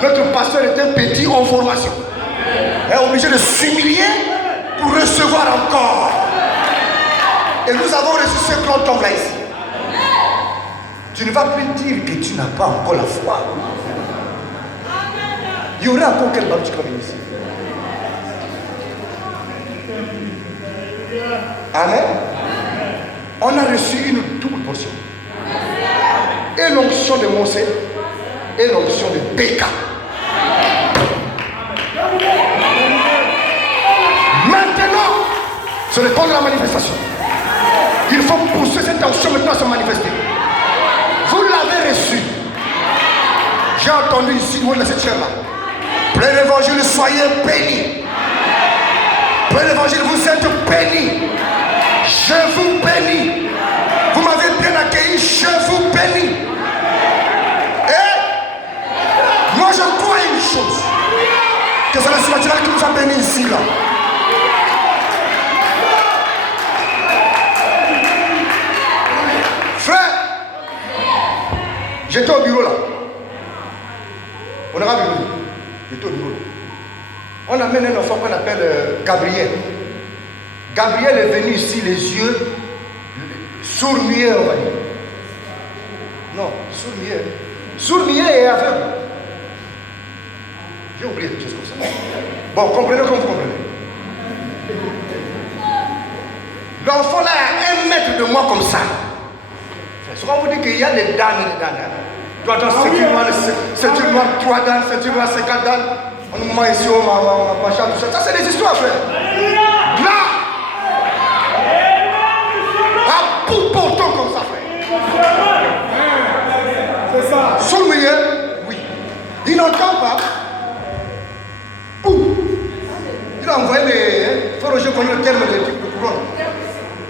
notre pasteur est un petit en formation. Il est obligé de s'humilier pour recevoir encore. Et nous avons reçu ce grand homme là ici. Tu ne vas plus dire que tu n'as pas encore la foi. Il y aura encore quel barbecue qui va venir ici? Amen. On a reçu une double portion. Et l'onction de Mosè et l'onction de Béka. Maintenant, c'est le temps de la manifestation. Il faut pousser cette onction maintenant à se manifester. Vous l'avez reçu. J'ai entendu ici, de cette chair-là. Plein d'évangile, soyez bénis. Plein d'évangile, vous êtes bénis. Je vous bénis. Vous m'avez bien accueilli, je vous bénis. Et moi je crois une chose. Que c'est le surnaturel qui nous a bénis ici là. Frère, j'étais au bureau là. On aura vu. J'étais au bureau là. On amène un enfant qu'on appelle Gabriel. Gabriel est venu ici, les yeux sourds-muets, on va dire. Non, sourds-muets. Sourds-muets et aveugle. J'ai oublié quelque chose comme ça. Bon, comprenez comme vous comprenez. L'enfant là est à 1 mètre de moi comme ça. Souvent on vous dit qu'il y a des dames et des dames. Tu attends, ceinture noire, 3 dames, ceinture noire, 50 dames. On nous met ici, on m'a pas tout ça. Ça, c'est des histoires, frère. Là, à bout portant comme ça, frère. C'est ça. Sous le milieu, oui. Il n'entend pas. Il a envoyé les. Il faut que je connaisse le terme de couronne.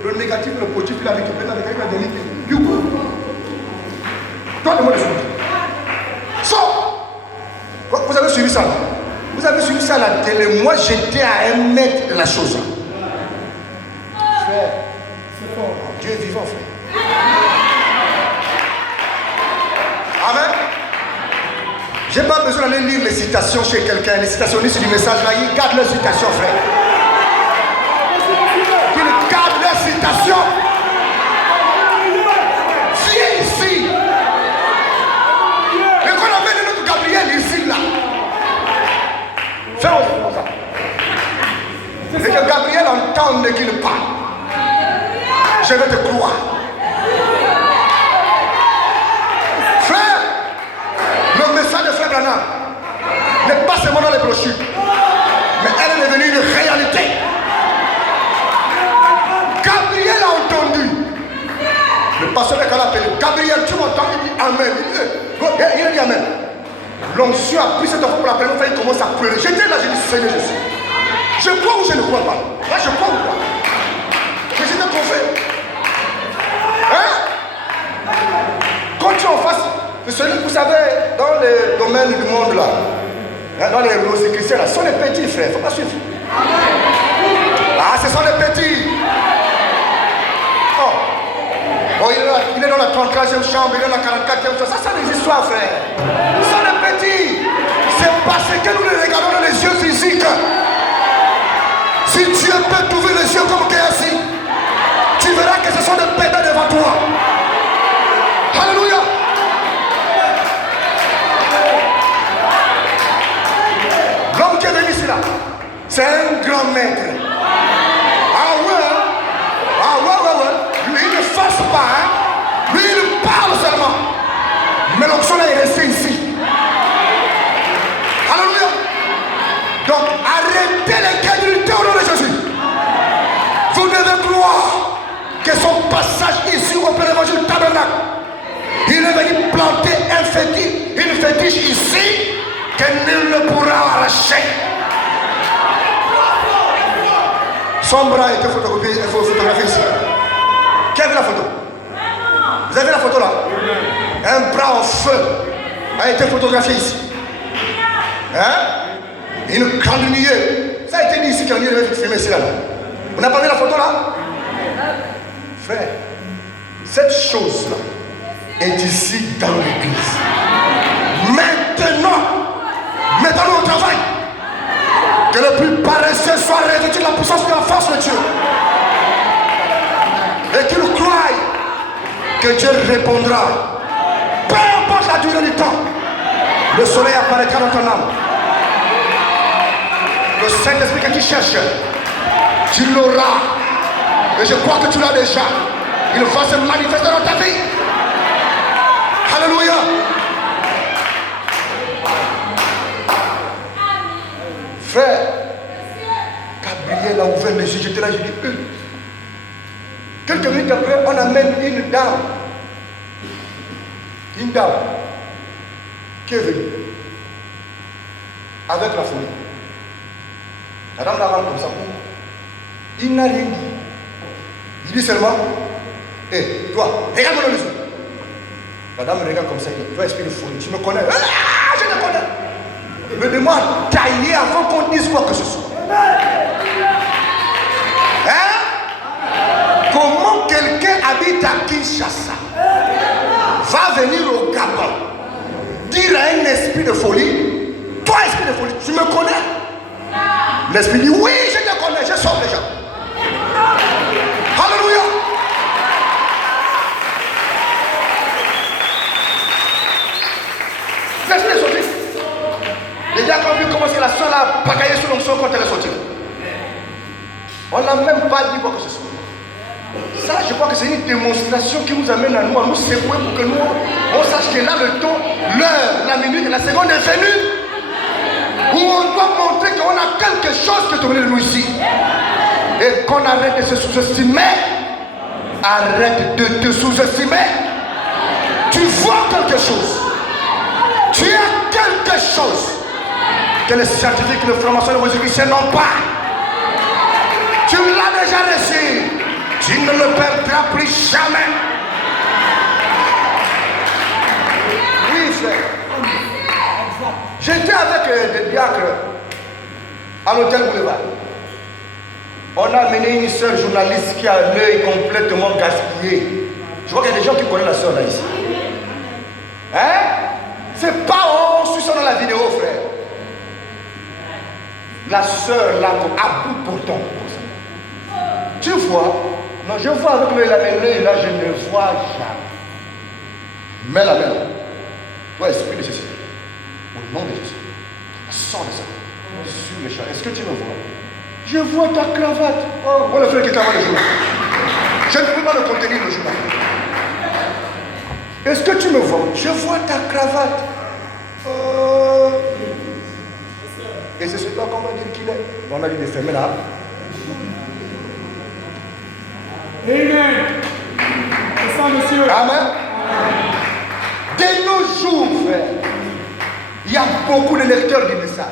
Le négatif, le positif, il a récupéré, il a donné. Du coup, toi, demande de soutenir. Vous avez suivi ça? Vous avez suivi ça à la télé? Moi, j'étais à 1 mètre de la chose. Frère, c'est fort. Dieu est vivant, frère. Amen. J'ai pas besoin d'aller lire les citations chez quelqu'un. Les citationnistes du message là, ils gardent leurs citations, frère. Ils gardent leurs citations. Viens ici. Et qu'on amène notre Gabriel ici là. Fais comme ça. Et que Gabriel entende qu'il parle. Je vais te croire. Frère, le message de Frère Branham n'est pas seulement dans les brochures, mais elle est devenue une réalité. Gabriel a entendu. Le pasteur est appelé Gabriel, tu m'entends? Il dit Amen. Il dit Amen. L'onction a pris cet enfant pour la première fois, il commence à pleurer. J'étais là, j'ai dit Seigneur Jésus. Je crois ou je ne crois pas? Là, je crois ou pas? Mais j'étais confiant. Hein? Quand tu es en face de celui, vous savez, dans les domaines du monde là, dans les rosicruciens là, ce sont les petits, frère, il ne faut pas suivre. Ah, ce sont les petits. Oh, il est dans la 34e chambre, il est dans la 44e chambre. Ça, c'est des histoires, frère. Ce sont les petits. C'est parce que nous les regardons dans les yeux physiques. Si Dieu peut trouver les yeux comme Kéasi, tu verras que ce sont des bébés devant toi. Alléluia. L'homme qui est venu ici là, c'est un grand maître. Ah ouais. Lui, il ne force pas, hein. Lui, il parle seulement. Mais l'onction là est restée ici. Alléluia. Donc, arrêtez l'incrédulité au nom de Jésus. Vous devez croire que son passage ici au Père Évangile Tabernacle, il est venu planter une fétiche ici que nul ne pourra arracher. Son bras a été photographié ici. Qui a vu la photo? Vous avez vu la photo là? Un bras en feu a été photographié ici. Hein? Une calomnie. Ça a été dit ici quand il devait filmer ici là. Vous n'avez pas vu la photo là? Frère, cette chose là est ici dans l'église. Maintenant, mettons-nous au travail. Que le plus paresseux soit revêtu de la puissance de la force de Dieu. Et qu'il croie que Dieu répondra. Peu importe la durée du temps, le soleil apparaîtra dans ton âme. Le Saint-Esprit que tu cherches, tu l'auras. Et je crois que tu l'as déjà. Il va se manifester dans ta vie. Alléluia. Frère, Gabriel a ouvert les yeux. J'étais là, j'ai dit quelques minutes après, on amène une dame. Une dame. qui est venu avec la folie. La dame la regarde comme ça. Il n'a rien dit. Il dit seulement, hé, toi, regarde-moi dans les yeux. La dame me regarde comme ça. Il dit, toi, esprit de folie, tu me connais? Ah, je te connais. Mais de moi tailler avant qu'on dise quoi que ce soit. Hein? Comment quelqu'un habite à Kinshasa va venir au Gabon dire à un esprit de folie, toi esprit de folie, tu me connais? L'esprit dit, oui, je te connais, je sauve les gens. Alléluia. L'esprit est sorti. Les gens ont vu comment c'est la seule à pagailler sur l'onction quand elle est sortie. On n'a même pas dit quoi que ce soit. Ça, je crois que c'est une démonstration qui nous amène à nous secouer pour que nous, on sache que là, le temps, l'heure, la minute, la seconde est venue où on doit montrer qu'on a quelque chose que tu voulais nous ici. Et qu'on arrête de se sous-estimer. Arrête de te sous-estimer. Tu vois quelque chose. Tu as quelque chose que les scientifiques, les francs-maçons, les rosicruciens n'ont pas. Tu l'as déjà reçu. Tu ne le perdras plus jamais. Oui, frère. J'étais avec des diacres à l'hôtel Boulevard. On a amené une sœur journaliste qui a l'œil complètement gaspillé. Je vois qu'il y a des gens qui connaissent la sœur là ici. Hein? C'est pas on suit ça dans la vidéo, frère. La sœur là, à bout pourtant. Tu vois? Non, je vois avec l'œil là, mais l'œil là, je ne vois jamais. Mets la main là. Toi, esprit de Jésus. Au nom de Jésus. Sors de ça. Sur les champs. Est-ce que tu me vois? Je vois ta cravate. Oh, le frère qui est avant le jour. Je ne peux pas le contenir le jour. Est-ce que tu me vois? Je vois ta cravate. Et c'est celui-là qu'on va dire qu'il est. On a dit de fermer là. Amen. C'est ça, monsieur. Amen. De nos jours, frère, il y a beaucoup de lecteurs du message.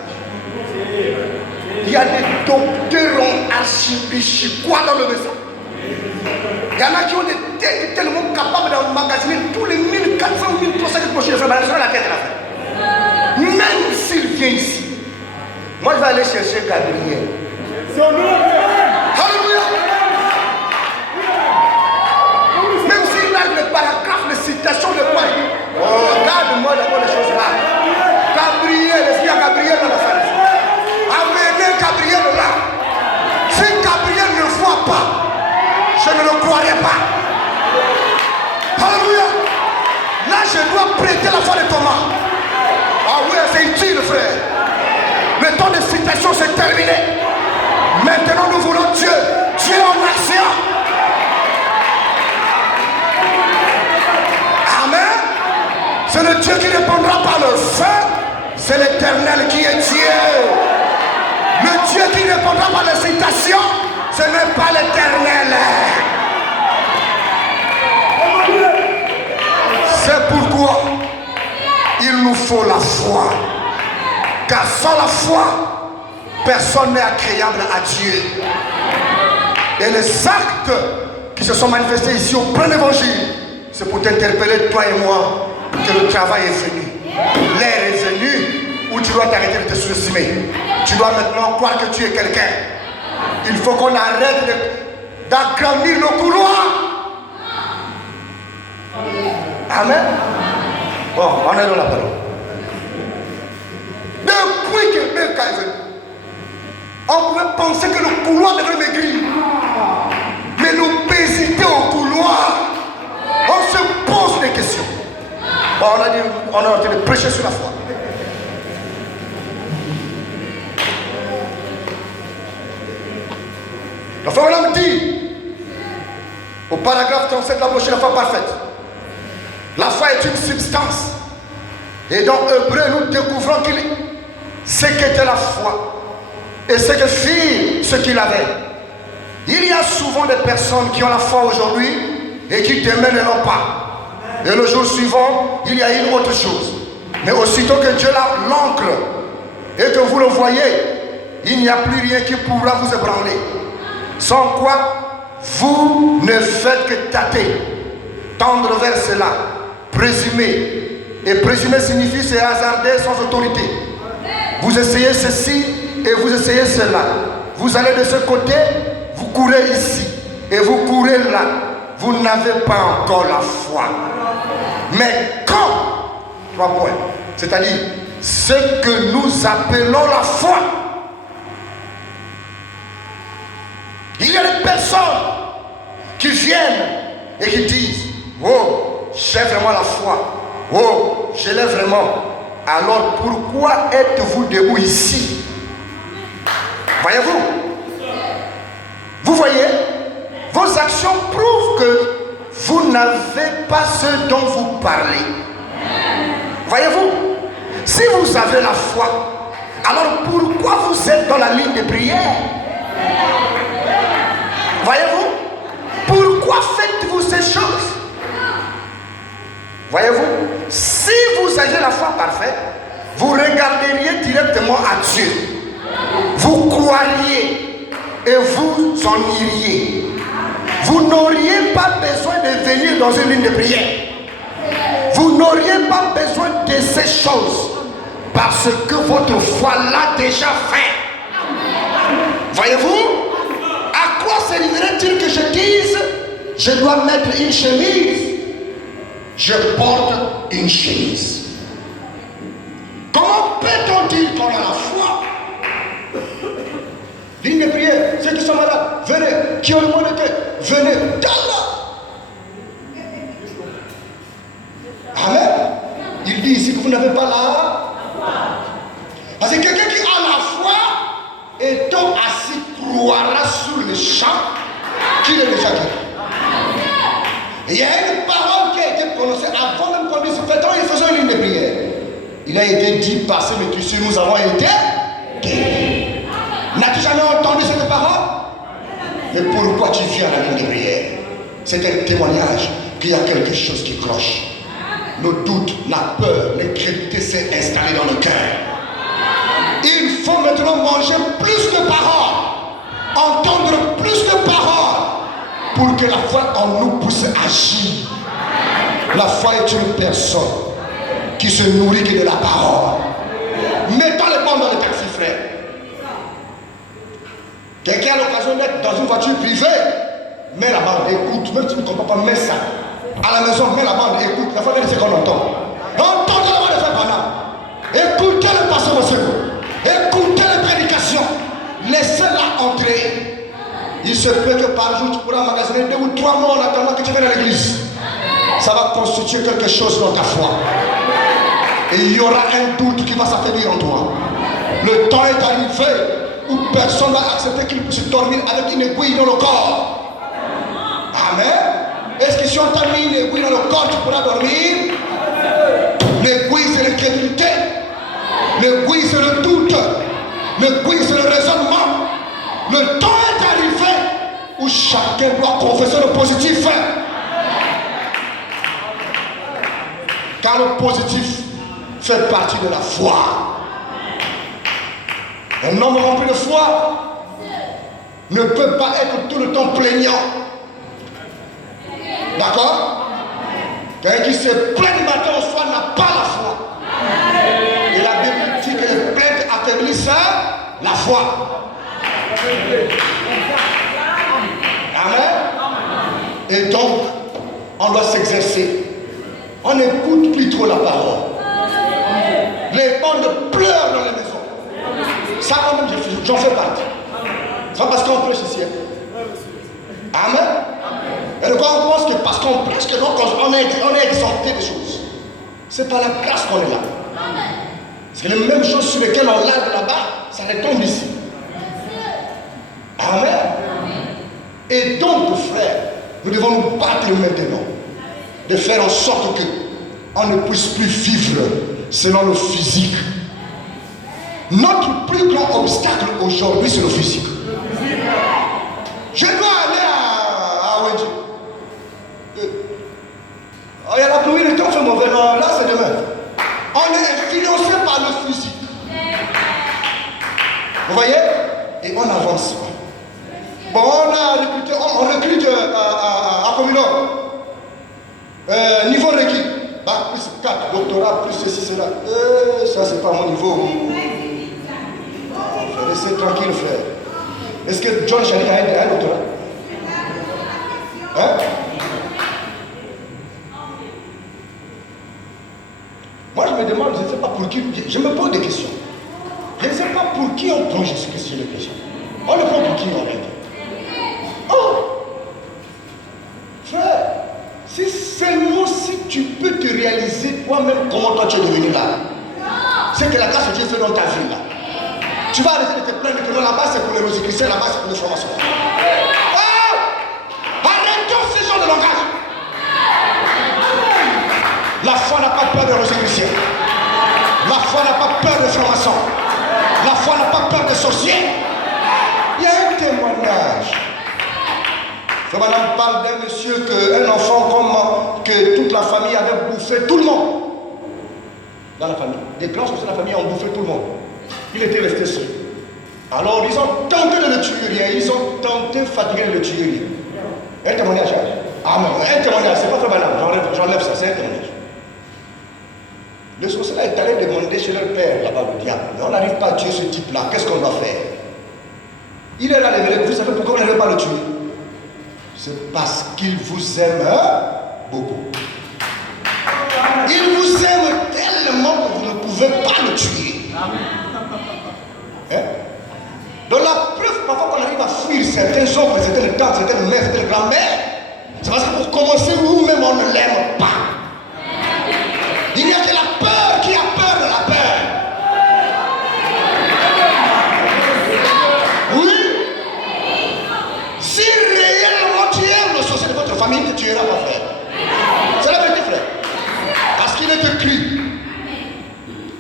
Il y a des docteurs en archibichiquois dans le message. Il y en a qui ont des têtes tellement capables d'emmagasiner tous les 1400 ou 1300 que je fais sur la tête là. Même s'il vient ici, moi je vais aller chercher Gabriel. Alléluia. Même s'il a le paragraphe, les citations de quoi. Oh, regarde-moi d'abord les choses là. Gabriel, est-ce qu'il y a Gabriel dans la salle? Amenez Gabriel là. Si Gabriel ne voit pas, je ne le croirai pas. Alléluia. Là, je dois prêter la foi de Thomas. Ah oui, c'est utile, frère. Le temps de citation, c'est terminé. Maintenant, nous voulons Dieu. Dieu en action. Amen. C'est le Dieu qui répondra par le feu. C'est l'Éternel qui est Dieu. Le Dieu qui répondra par les citations, ce n'est pas l'Éternel. C'est pourquoi il nous faut la foi. Car sans la foi, personne n'est agréable à Dieu. Et les actes qui se sont manifestés ici au plein évangile, c'est pour t'interpeller, toi et moi, que le travail est venu. L'air est venu où tu dois t'arrêter de te sous-estimer. Tu dois maintenant croire que tu es quelqu'un. Il faut qu'on arrête d'agrandir le couloir. Amen. Bon, on est dans la parole. Depuis que Belka est venu, on pouvait penser que le couloir devait maigrir. Mais l'obésité au couloir, on se pose des questions. Bon, on a dit, on a entendu de prêcher sur la foi. Le frère William dit, au paragraphe 37, la prochaine foi parfaite. La foi est une substance. Et dans Hébreu, nous découvrons ce qu'était la foi et ce que fit ce qu'il avait. Il y a souvent des personnes qui ont la foi aujourd'hui et qui demain ne l'ont pas. Et le jour suivant, il y a une autre chose. Mais aussitôt que Dieu l'ancre et que vous le voyez, il n'y a plus rien qui pourra vous ébranler. Sans quoi, vous ne faites que tâter, tendre vers cela, présumer. Et présumer signifie se hasarder sans autorité. Vous essayez ceci et vous essayez cela. Vous allez de ce côté, vous courez ici et vous courez là. Vous n'avez pas encore la foi. Mais quand, 3 points, c'est-à-dire ce que nous appelons la foi. Il y a des personnes qui viennent et qui disent: oh, j'ai vraiment la foi. Oh, je l'ai vraiment. Alors pourquoi êtes-vous debout ici? Voyez-vous? Vous voyez? Vos actions prouvent que vous n'avez pas ce dont vous parlez. Voyez-vous? Si vous avez la foi, alors pourquoi vous êtes dans la ligne de prière? Voyez-vous? Pourquoi faites-vous ces choses? Voyez-vous? Si vous aviez la foi parfaite, vous regarderiez directement à Dieu. Vous croiriez et vous en iriez. Vous n'auriez pas besoin de venir dans une ligne de prière. Vous n'auriez pas besoin de ces choses parce que votre foi l'a déjà fait. Voyez-vous? À quoi servirait-il que je dise: je dois mettre une chemise? Je porte une chemise. Comment peut-on dire qu'on a la foi? Ligne de prière, ceux qui sont malades, venez. Qui ont le mal de tête, venez. Amen. Il dit ici que vous n'avez pas la foi. Parce que quelqu'un qui a la foi, étant assis, croira sur le champ qu'il est déjà guéri. Il y a une parole qui a été prononcée avant même qu'on dise: il faisait une ligne de prière. Il a été dit par ce métier: nous avons été guéris. N'as-tu jamais entendu cette parole? Mais pourquoi tu viens à la ligne de prière? C'est un témoignage qu'il y a quelque chose qui cloche. Le doute, la peur, l'incrédulité s'est installée dans le cœur. Il faut maintenant manger plus de paroles, entendre plus de paroles, pour que la foi en nous puisse agir. La foi est une personne qui se nourrit que de la parole. Mettons les bandes dans le taxi, frère. Quelqu'un a l'occasion d'être dans une voiture privée, mets la bande, écoute. Même si tu ne comprends pas, mets ça. À la maison, mets la bande, écoute. La foi, c'est qu'on entend. Entendez la voix de Frère Branham. Écoutez le pasteur monsieur. Écoutez les prédications. Laissez-la entrer. Il se peut que par jour tu pourras magasiner 2 ou 3 mois en attendant que tu viennes à l'église. Ça va constituer quelque chose dans ta foi. Et il y aura un doute qui va s'affaiblir en toi. Le temps est arrivé où personne ne va accepter qu'il puisse dormir avec une aiguille dans le corps. Amen. Est-ce que si on t'a mis une aiguille dans le corps, tu pourras dormir? L'aiguille, c'est l'incrédulité. L'aiguille, c'est le doute. L'aiguille, c'est le raisonnement. Le temps est arrivé où chacun doit confesser le positif. Car le positif fait partie de la foi. Un homme rempli de foi ne peut pas être tout le temps plaignant. D'accord? Quelqu'un qui se plaint du matin au soir n'a pas la foi. Et la Bible dit que les plaintes affaiblissent la foi. Amen. Et donc, on doit s'exercer. On n'écoute plus trop la parole. Les bandes pleurent dans les maisons. Ça, moi-même, j'en fais partie. C'est pas parce qu'on prêche ici. Amen. Et donc, on pense que parce qu'on prêche, que donc on est exempté des choses. C'est par la grâce qu'on est là. C'est les mêmes choses sur lesquelles on lave là-bas, ça retombe ici. Amen. Et donc, frère, nous devons nous battre maintenant de faire en sorte qu'on ne puisse plus vivre selon le physique. Notre plus grand obstacle aujourd'hui, c'est le physique. Je dois aller à Wendy. Il y a la pluie, le temps fait mauvais. Non, là, c'est demain. On est n'avance pas. Bon, on recrute à communaux. Niveau requis. Bac plus 4, doctorat plus ceci, cela. Ça, c'est pas mon niveau. Je vais laisser tranquille, frère. Est-ce que John Chanik a un doctorat? Hein? Moi, je me demande, je ne sais pas pour qui. Je me pose des questions. Je ne sais pas pour qui on prend Jésus-Christ sur les questions. On le prend pour qui en réalité? Oh! Frère, si seulement si tu peux te réaliser toi-même comment toi tu es devenu là, c'est que la grâce de Dieu fait dans ta vie là. Tu vas arrêter de te plaindre que non, là-bas c'est pour les rosicruciens, là-bas c'est pour les francs-maçons. Oh! Arrêtons ce genre de langage. La foi n'a pas peur des rosicruciens. La foi n'a pas peur des francs-maçons. La foi n'a pas peur des sorciers. Il y a un témoignage. Ce madame parle d'un monsieur, un enfant que toute la famille avait bouffé tout le monde. Dans la famille. Des blancs de la famille ont bouffé tout le monde. Il était resté seul. Alors ils ont tenté de le tuer. Ils ont tenté fatigué de le tuer. Un témoignage. Ah non, un témoignage, c'est pas très banal. J'enlève ça, c'est un témoignage. Le sorcier est allé demander chez leur père, là-bas, le diable. Mais on n'arrive pas à tuer ce type-là. Qu'est-ce qu'on doit faire? Il est là, vous savez pourquoi on n'arrive pas à le tuer? C'est parce qu'il vous aime beaucoup. Il vous aime tellement que vous ne pouvez pas le tuer. Hein? Donc la preuve, parfois qu'on arrive à fuir certains hommes, certaines tantes, certaines mères, certaines grand-mères, c'est parce que pour commencer, vous-même, on ne l'aime pas. Il n'y a que la peur qui a peur de la peur. Oui. Si réellement tu aimes le sorcier de votre famille, tu ne tueras pas, frère. C'est la vérité, frère. Parce qu'il ne te crie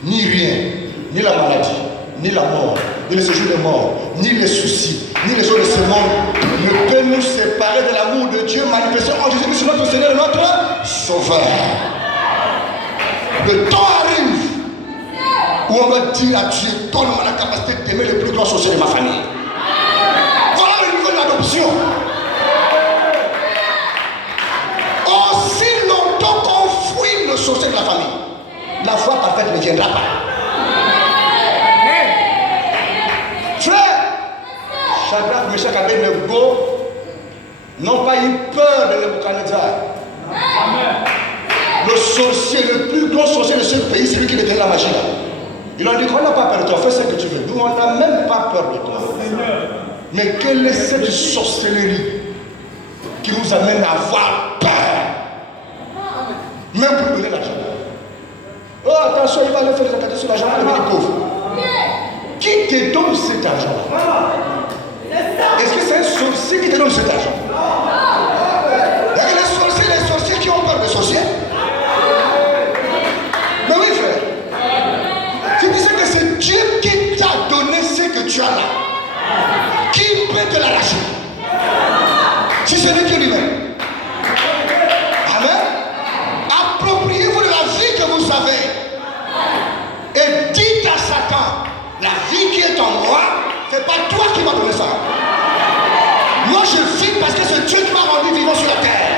ni rien, ni la maladie, ni la mort, ni le séjour de mort, ni les soucis, ni les choses de ce monde ne peut nous séparer de l'amour de Dieu manifesté en Jésus-Christ, notre Seigneur et notre Sauveur. Le temps arrive où on doit dire à Dieu, donne-moi la capacité d'aimer le plus grand sorcier de ma famille. Voilà le niveau de l'adoption. Aussi longtemps qu'on fuit le sorcier de la famille, la foi parfaite ne viendra pas. Frère, Shadrach, Meshach, Abednego n'ont pas eu peur de Nebuchadnezzar. Le sorcier, le plus grand sorcier de ce pays, c'est lui qui détient la magie là. Il a dit qu'on n'a pas peur de toi, fais ce que tu veux. Nous, on n'a même pas peur de toi. Mais quelle est cette sorcellerie qui nous amène à avoir peur? Même pour donner l'argent. Oh, attention, il va aller faire des attaques sur l'argent pour devenir pauvre. Qui te donne cet argent-là? Est-ce que c'est un sorcier qui te donne cet argent? Il y a les sorciers qui ont peur des sorciers. Mais oui, frère. Si tu sais que c'est Dieu qui t'a donné ce que tu as là, qui peut te l'arracher? Si c'est lui qui lui-même. Amen. Appropriez-vous de la vie que vous avez. Et dites à Satan, la vie qui est en moi, c'est pas toi qui m'as donné ça. Moi je vis parce que c'est Dieu qui m'a rendu vivant sur la terre.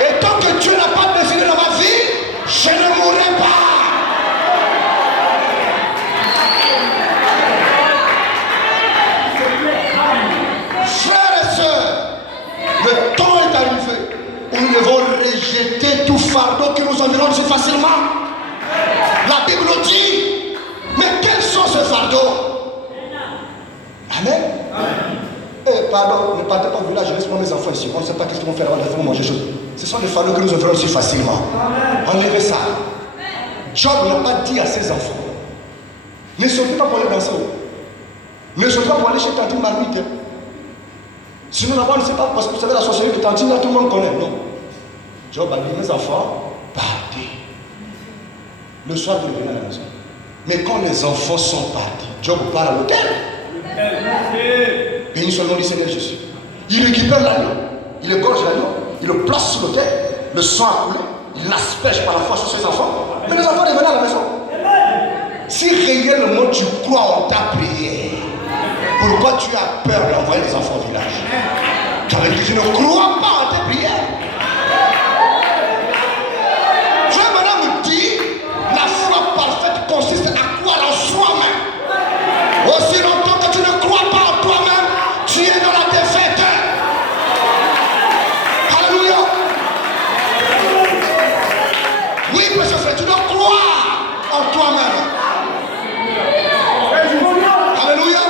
Et tant que Dieu n'a pas décidé dans ma vie, je ne mourrai pas. Frères et sœurs, le temps est arrivé où nous devons rejeter tout fardeau qui nous environne si facilement. La Bible dit, mais quels sont ces fardeaux? Amen. Pardon, ne partez pas au village, je laisse mes enfants ici. On ne sait pas qu'est-ce qu'ils vont faire avant de faire manger chose. Ce sont des fardeaux que nous environnent si facilement. Enlevez ça. Job n'a pas dit à ses enfants, ne sortez pas pour aller danser. Ne sortez pas pour aller chez Tantine Marmite. Sinon là-bas, on ne sait pas, parce que vous savez, la sorcellerie de Tantine, là, tout le monde connaît. Non. Job a dit, mes enfants, partez. Le soir, vous revenez à la maison. Mais quand les enfants sont partis, Job part à l'hôtel. Et il seulement dit Seigneur Jésus. Il récupère l'agneau, il égorge l'agneau, il le place sur l'autel, le sang a coulé, il l'asperge par la foi sur ses enfants. Mais les enfants revenaient à la maison. Si réellement tu crois en ta prière, Pourquoi tu as peur d'envoyer des enfants au village? Ça veut dire que tu ne crois pas en tes prières. Dieu maintenant me dit, la foi parfaite consiste à croire en soi-même. Aussi longtemps que tu ne crois pas en toi-même, tu es dans la défaite. Alléluia. Oui, monsieur frère, tu dois croire en toi-même. Alléluia.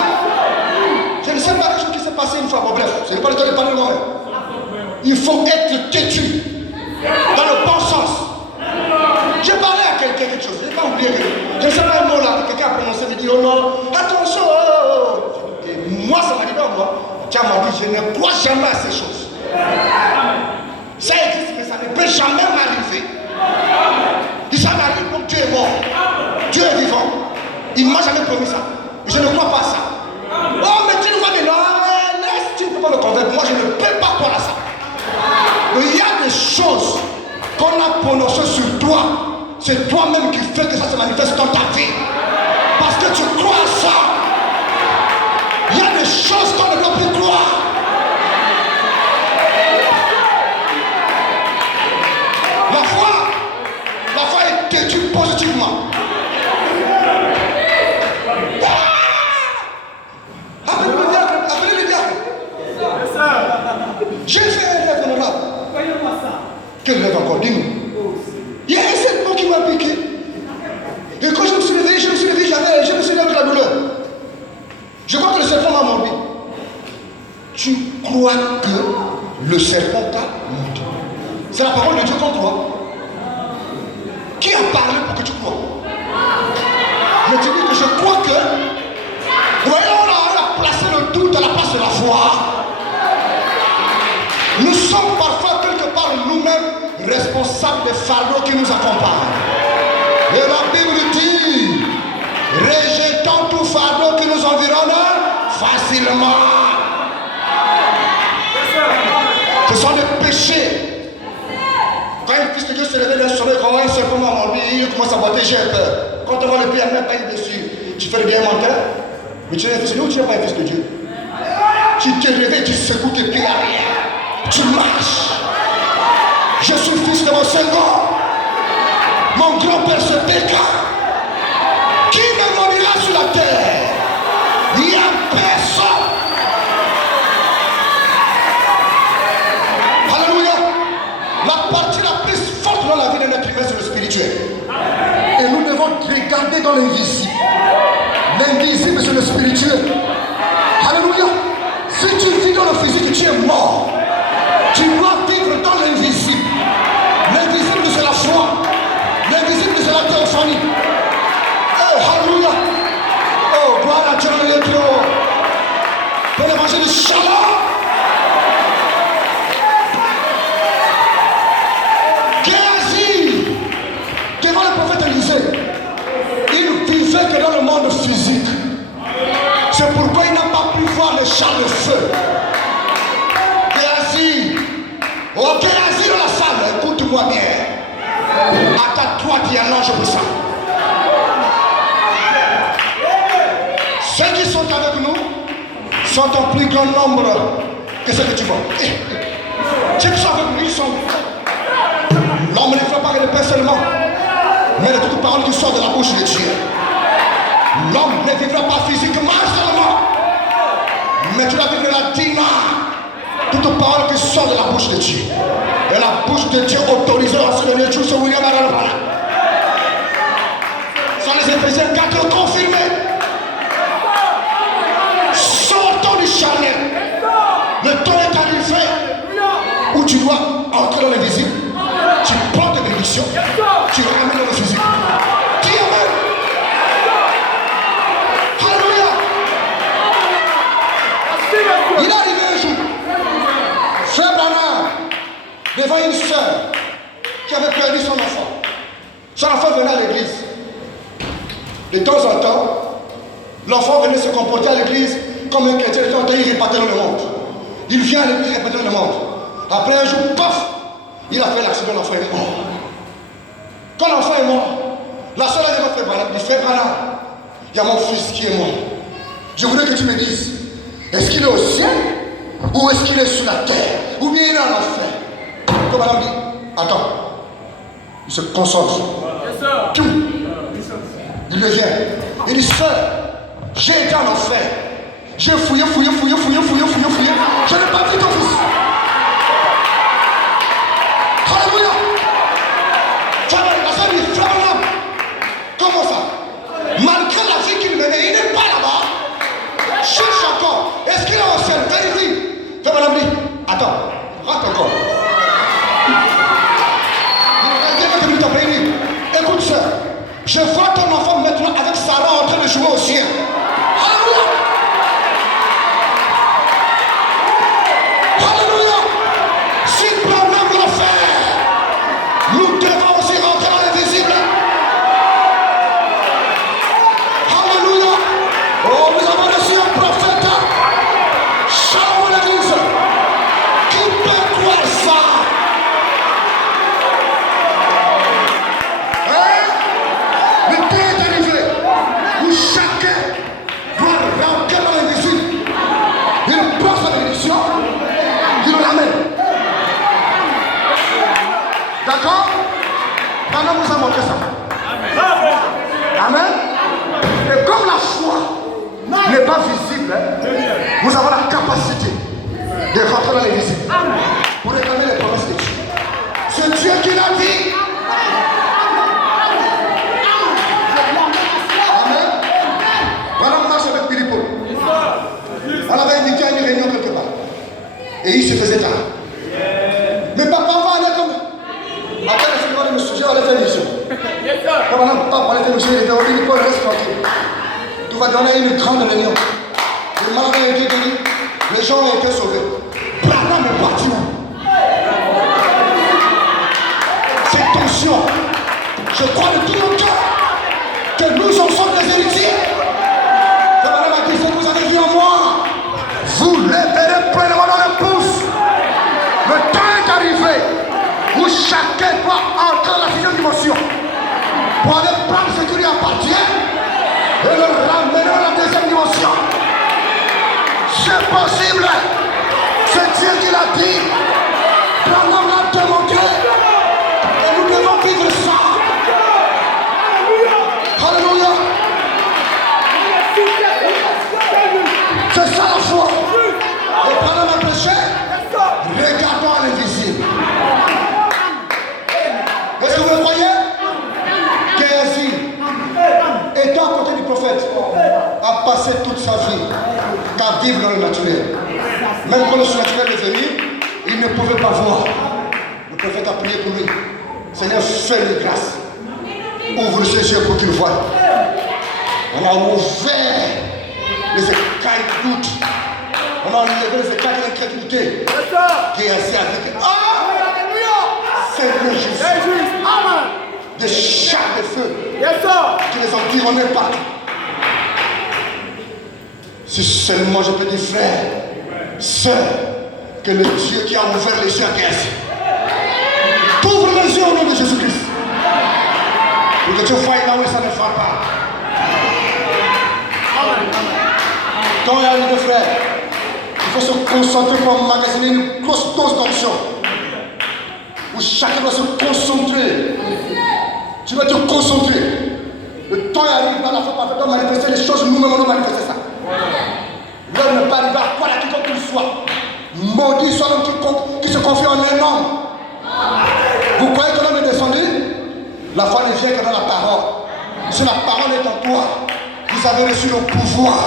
Je ne sais pas quelque chose qui s'est passé une fois. Bon, bref, je n'ai pas le temps de parler de moi-même. Il faut être têtu dans le bon sens. J'ai parlé à quelqu'un quelque chose. Je n'ai pas oublié. Je ne sais pas un mot là. Quelqu'un a prononcé, me dit, oh non, attention. Oh. Et moi, ça m'a dit, non, moi. Tiens, m'a dit, je ne crois jamais à ces choses. Ça existe, mais ça ne peut jamais m'arriver. Si ça m'arrive, donc Dieu est mort. Dieu est vivant. Il ne m'a jamais promis ça. Je ne crois pas à ça. Oh, mais tu nous vas dire, non, laisse, tu ne peux pas me convaincre. Moi, je ne peux pas croire à ça. Il y a des choses qu'on a prononcées sur toi. C'est toi-même qui fait que ça se manifeste dans ta vie. Parce que tu crois à ça. Il y a des choses qu'on ne doit plus croire. La foi est têtue positivement. Appelez le diable. J'ai fait un rêve honorable. Quel rêve encore? Dis-nous. Il y a un serpent qui m'a piqué. Et quand je me suis réveillé, je me suis réveillé avec la douleur. Je crois que le serpent m'a mordu. Tu crois que le serpent t'a mordu? C'est la parole de Dieu qu'on croit. Qui a parlé pour que tu crois? Je te dis que je crois que... Vous voyez, on a placé le doute à la place de la foi. Nous sommes parfois quelque part nous-mêmes responsables des fardeaux qui nous accompagnent. Et la Bible dit, rejetons tout fardeau qui nous environne facilement. Ce sont des péchés. Quand un fils de Dieu se réveille d'un sommeil, quand un serpent m'a mordu, il commence à boiter, j'ai peur. Quand on voit le pied, il n'y a même pas une blessure. Tu fais le bien menteur, mais tu es un fils de Dieu ou tu n'es pas un fils de Dieu? Tu te réveilles, tu secoues tes pieds arrière. Tu marches. Je suis fils de mon Seigneur. Mon grand-père se déclare. Qui me maudira sur la terre? Il n'y a personne. Alléluia. La partie la plus forte dans la vie d'un être humain, c'est le spirituel. Et nous devons regarder dans l'invisible. L'invisible, c'est le spirituel. Alléluia. Si tu vis dans le physique, tu es mort. Tu dois vivre dans l'invisible. L'invisible, c'est la foi. L'invisible, c'est la théophanie. Oh, alléluia. Oh, gloire à Dieu, le Dieu. Pour l'évangile du shalom. Géasi, devant le prophète Élisée, il vivait que dans le monde physique. C'est pourquoi il n'a pas pu voir les chars de feu. Géasi, oh Géasi dans la salle, écoute-moi bien. À ta droite, il y a l'ange pour ça. Ceux qui sont avec nous sont en plus grand nombre que ceux que tu vois. Ceux qui sont avec nous, ils sont. L'homme ne fait pas que de pain seulement, mais de toute parole qui sort de la bouche de Dieu. L'homme ne vivra pas physiquement seulement, mais tu dois vivre la dîme. Toute parole qui sort de la bouche de Dieu. Et la bouche de Dieu autorisée à ce dernier jour, c'est William Aralabala. Sans les Éphésiens 4 confirmés. Sortons du charnel. Le temps est arrivé où tu dois entrer dans l'invisible. Tu prends tes bénédictions. Tu ramènes dans le physique. Dis amen. Alléluia. Il est arrivé un jour. Frère Branham, devant une soeur qui avait perdu son enfant. Son enfant venait à l'église. De temps en temps, l'enfant venait se comporter à l'église comme un chrétien. De temps en temps, il repartait dans le monde. Il vient à l'église, il repartait dans le monde. Après un jour, paf, il a fait l'accident, l'enfant est mort. Quand l'enfant est mort, la soeur a dit à Frère Branham, il dit, Frère Branham, il y a mon fils qui est mort. Je voudrais que tu me dises, Est-ce qu'il est au ciel? Ou est-ce qu'il est sur la terre? Ou bien il est en enfer? Comme madame dit, attends. Il se concentre. Tout. Il revient. Il dit, sœur, j'ai été en enfer. J'ai fouillé. Je n'ai pas vu ton fils. Alléluia. La sœur dit, frère, comment ça? Malgré la vie qu'il menait, il n'est pas là-bas. Cherche encore. Est-ce qu'il est au ciel? Vérifie. Frère, madame dit, attends, rentre encore. Écoute, sœur, je vois ton enfant maintenant avec Sarah en train de jouer au ciel. Alléluia. Alléluia. Si problème l'a fait, nous devons aussi rentrer dans l'invisible. Alléluia. Oh, nous avons reçu un prophète. Shalom à l'église. Qui peut croire ça? Le temps est arrivé où chacun doit rentrer dans l'invisible. Il prend sa bénédiction, il l'amène. D'accord? Pendant nous avons montré ça. Amen. Et comme la foi n'est pas visible, nous avons la capacité de rentrer dans l'invisible pour réclamer les promesses de Dieu. C'est Dieu qui l'a dit. Madame marche avec Philippe. On avait invité à une réunion quelque part. Et il se faisait tard. Mais papa, on va aller comme. Après, le Seigneur me sujet, on allait faire une mission. Madame, papa, on allait faire une mission. Il était au Philippe, reste tranquille. Tout va donner une grande réunion. Le malade a été guéri. Les gens ont été sauvés. Branham est parti. C'est tension. Je crois de tout mon cœur que nous en sommes des héritiers. Vous avez vu en moi, vous les verrez pleinement dans le pouce. Le temps est arrivé où chacun doit entrer dans la sixième dimension pour aller prendre ce qui lui appartient et le ramener dans la deuxième dimension. C'est possible. C'est Dieu qui l'a dit. Branham l'a demandé. Et nous devons vivre ça. Alléluia. C'est ça la foi. Et pendant le péché, regardons à l'invisible. Est-ce que vous le croyez? Géasi, étant à côté du prophète, a passé toute sa vie qu'à vivre dans le naturel. Même quand le surnaturel est venu, il ne pouvait pas voir. Le prophète a prié pour lui. Seigneur, fais-lui grâce. Ouvre ses yeux pour qu'il voie. On a ouvert les écailles de doute. On a enlevé les écailles de l'incrédulité. Géasi a dit, Seigneur Jésus, des chars de feu qui les environnaient partout. Si seulement je peux dire, frère, sœur, que le Dieu qui a ouvert les yeux à Géasi t'ouvre les yeux au nom de Jésus-Christ. Pour que tu vois là où ça ne va pas. Quand il y a une frère, il faut se concentrer pour emmagasiner une grosse dose d'onction. Où chacun doit se concentrer. Tu vas te concentrer. Le temps arrive, à la fois parfait, doit manifester les choses, nous-mêmes on doit manifester ça. L'homme ne peut arriver à quoi la quiconque qu'il soit. Maudit soit l'homme qui se confie en un homme. Vous croyez que l'homme est descendu? La foi ne vient que dans la parole. Si la parole est en toi, vous avez reçu le pouvoir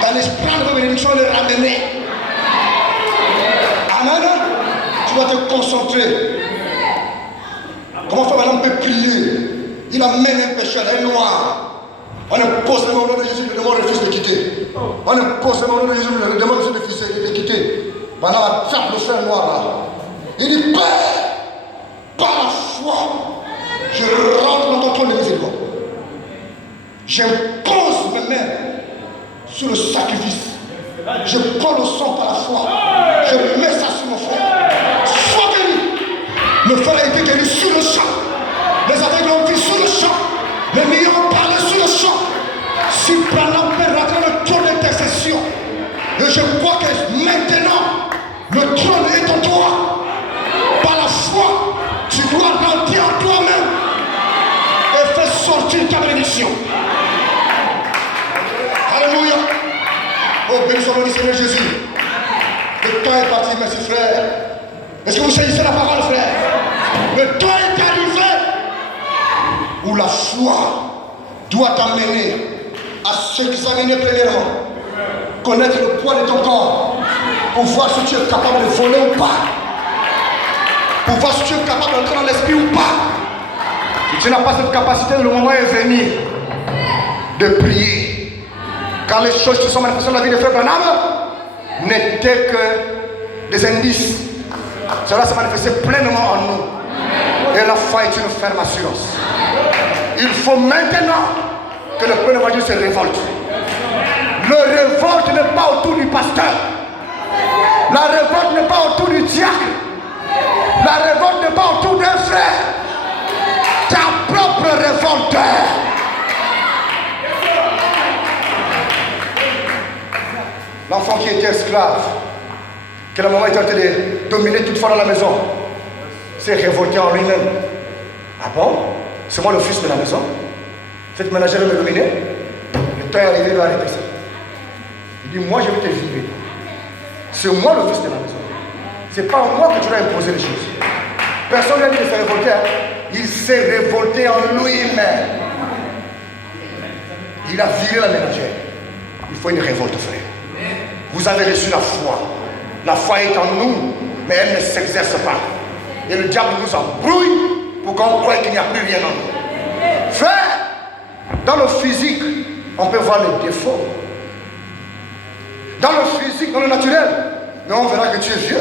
d'aller prendre vos bénédictions et les ramener. Amen. Tu dois te concentrer. Comment faire maintenant peut prier? Il amène un pécheur, un noir. On impose le nom de Jésus, le demande refuse de quitter. On impose le nom de Jésus, le demande refuse de quitter. Pendant la trappe le frère noir là. Il dit, Père, par la foi, je rentre dans ton trône de miséricorde. J'impose mes mains sur le sacrifice. Je prends le sang par la foi. Je mets ça sur mon frère. Sois béni. Le frère a été guéri sur le champ. Les aveugles ont vu sur le champ. Les millions ont parlé sur le champ. Si Branham peut rentrer dans le trône d'intercession, Et je crois que maintenant, le trône est en toi. Par la foi, tu dois rentrer en toi-même et faire sortir ta bénédiction. Alléluia. Oh, béni soit le Seigneur Jésus. Le temps est parti, merci frère. Est-ce que vous saisissez la parole, frère? Le temps est arrivé où la foi doit t'amener à s'examiner premièrement, connaître le poids de ton corps, pour voir si tu es capable de voler ou pas, pour voir si tu es capable d'entrer dans l'esprit ou pas. Si tu n'as pas cette capacité, le moment est venu de prier. Car les choses qui sont manifestées dans la vie de Frère Branham n'étaient que des indices. Cela s'est manifesté pleinement en nous. Et la foi est une ferme assurance. Il faut maintenant que le peuple évangile se révolte. Le révolte n'est pas autour du pasteur. La révolte n'est pas autour du diacre. La révolte n'est pas autour d'un frère. Ta propre révolte. L'enfant qui était esclave, que la maman était en train de dominer toutefois dans la maison, s'est révolté en lui-même. Ah bon? C'est moi le fils de la maison? Cette ménagère me dominait? Le temps est arrivé de arrêter ça. Il dit, moi je vais te virer. C'est moi le fils de la maison. C'est pas moi que tu vas imposer les choses. Personne n'a dit de se révolter. Hein? Il s'est révolté en lui-même. Il a viré la ménagère. Il faut une révolte, frère. Vous avez reçu la foi. La foi est en nous, mais elle ne s'exerce pas. Et le diable nous embrouille pour qu'on croie qu'il n'y a plus rien en nous. Frère, dans le physique, on peut voir les défauts. Dans le physique, dans le naturel, mais on verra que tu es vieux.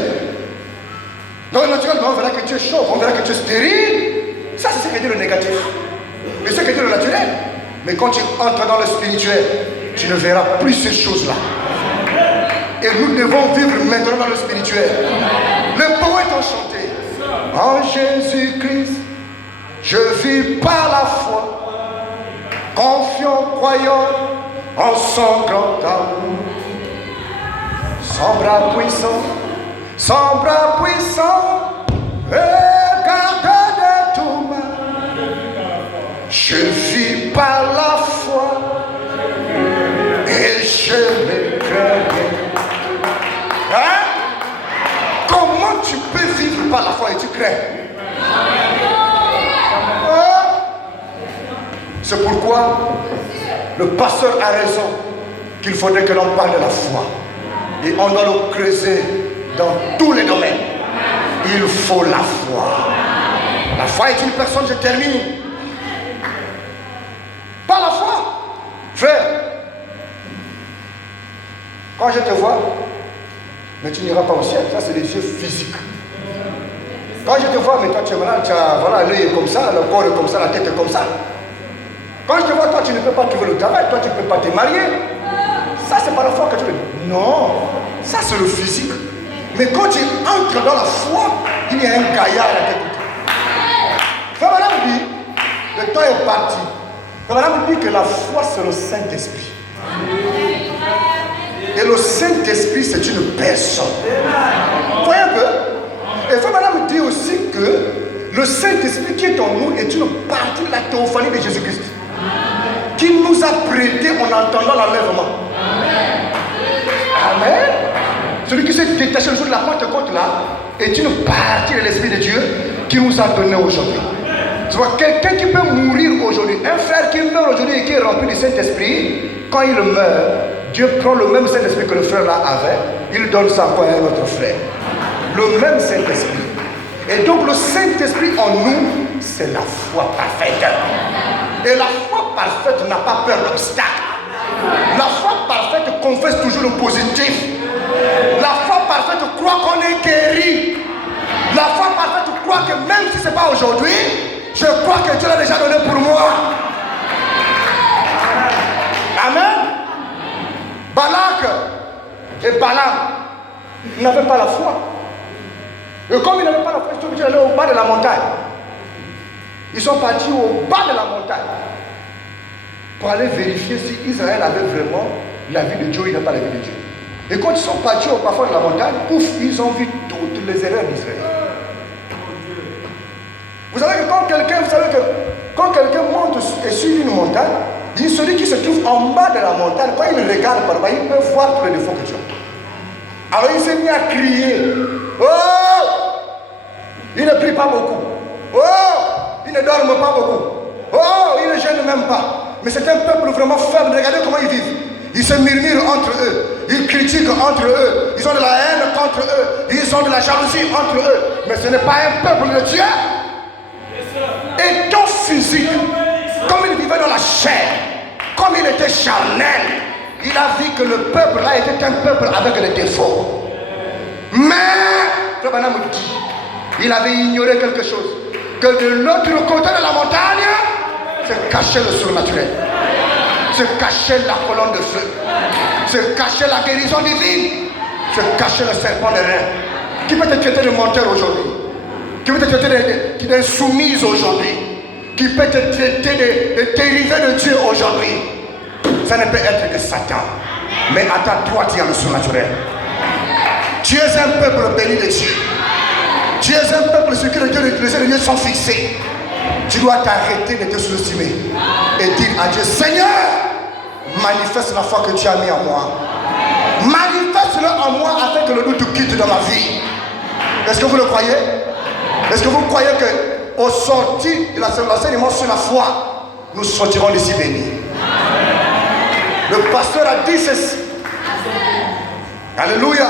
Dans le naturel, mais on verra que tu es chaud, on verra que tu es stérile. Ça, c'est ce que dit le négatif. Mais ce que dit le naturel. Mais quand tu entres dans le spirituel, tu ne verras plus ces choses-là. Et nous devons vivre maintenant dans le spirituel. Le poète a chanté. En Jésus-Christ, je vis par la foi, confiant, croyant en son grand amour. Son bras puissant, et garde de tout mal. Je vis par la foi, et je me crains. Hein? Comment tu peux vivre par la foi et tu crains? C'est pourquoi le pasteur a raison qu'il faudrait que l'on parle de la foi. Et on doit le creuser dans tous les domaines. Il faut la foi. La foi est une personne, je termine. Par la foi. Frère, quand je te vois, mais tu n'iras pas au ciel. Ça, c'est les yeux physiques. Quand je te vois, mais toi, tu es malade, tu as, voilà, l'œil est comme ça, le corps est comme ça, la tête est comme ça. Quand je te vois, toi, tu ne peux pas trouver le travail, toi, tu ne peux pas te marier. Ça, c'est pas la foi que tu veux. Non, ça, c'est le physique. Mais quand tu entres dans la foi, il y a un gaillard à tes côtés. Frère Madame dit, le temps est parti. Frère Madame dit que la foi, c'est le Saint-Esprit. Et le Saint-Esprit, c'est une personne. Vous voyez un peu? Et Frère Madame dit aussi que le Saint-Esprit qui est en nous est une partie de la théophanie de Jésus-Christ. Qui nous a prêté en entendant l'enlèvement. Amen. Celui qui s'est détaché le jour de la Pentecôte là est une partie de l'Esprit de Dieu qui nous a donné aujourd'hui. Tu vois, quelqu'un qui peut mourir aujourd'hui, un frère qui meurt aujourd'hui et qui est rempli du Saint-Esprit, quand il meurt, Dieu prend le même Saint-Esprit que le frère là avait, il donne ça encore à un autre frère. Le même Saint-Esprit. Et donc le Saint-Esprit en nous, c'est la foi parfaite. Et la foi parfaite n'a pas peur d'obstacle. La foi parfaite confesse toujours le positif. La foi parfaite croit qu'on est guéri. La foi parfaite croit que même si ce n'est pas aujourd'hui, je crois que Dieu l'a déjà donné pour moi. Amen. Balak et Balaam n'avaient pas la foi. Et comme ils n'avaient pas la foi, ils sont obligés d'aller au bas de la montagne. Ils sont partis au bas de la montagne pour aller vérifier si Israël avait vraiment la vie de Dieu ou il n'a pas la vie de Dieu. Et quand ils sont partis au parfum de la montagne, pouf, ils ont vu toutes les erreurs d'Israël. Vous savez que quand quelqu'un monte et suit une montagne, celui qui se trouve en bas de la montagne, quand il regarde par bas, il peut voir tous les défauts que tu as. Alors il s'est mis à crier. Oh! Il ne prie pas beaucoup. Oh! Il ne dorme pas beaucoup. Oh! Il ne gêne même pas. Mais c'est un peuple vraiment faible. Regardez comment ils vivent. Ils se murmurent entre eux. Ils critiquent entre eux. Ils ont de la haine contre eux. Ils ont de la jalousie entre eux. Mais ce n'est pas un peuple de Dieu. Et ton physique, comme il vivait dans la chair, comme il était charnel, il a vu que le peuple là était un peuple avec des défauts. Mais, Frère Branham dit, il avait ignoré quelque chose. Que de l'autre côté de la montagne, se cachait le surnaturel. Se cachait la colonne de feu. Se cachait la guérison divine. Se cachait le serpent de rein. Qui peut te traiter de menteur aujourd'hui? Qui peut te traiter d'insoumise aujourd'hui? Qui peut te traiter de dérivé de Dieu aujourd'hui? Ça ne peut être que Satan. Mais à ta droite, il y a le surnaturel. Tu es un peuple béni de Dieu. Tu es un peuple sur qui les yeux de Dieu sont fixés. Tu dois t'arrêter de te sous-estimer et dire à Dieu: Seigneur, manifeste la foi que tu as mis en moi. Manifeste-le en moi afin que le doute quitte dans ma vie. Est-ce que vous le croyez? Est-ce que vous croyez qu'au sortir de l'enseignement sur la foi, nous sortirons d'ici bénis? Le pasteur a dit ceci. Alléluia.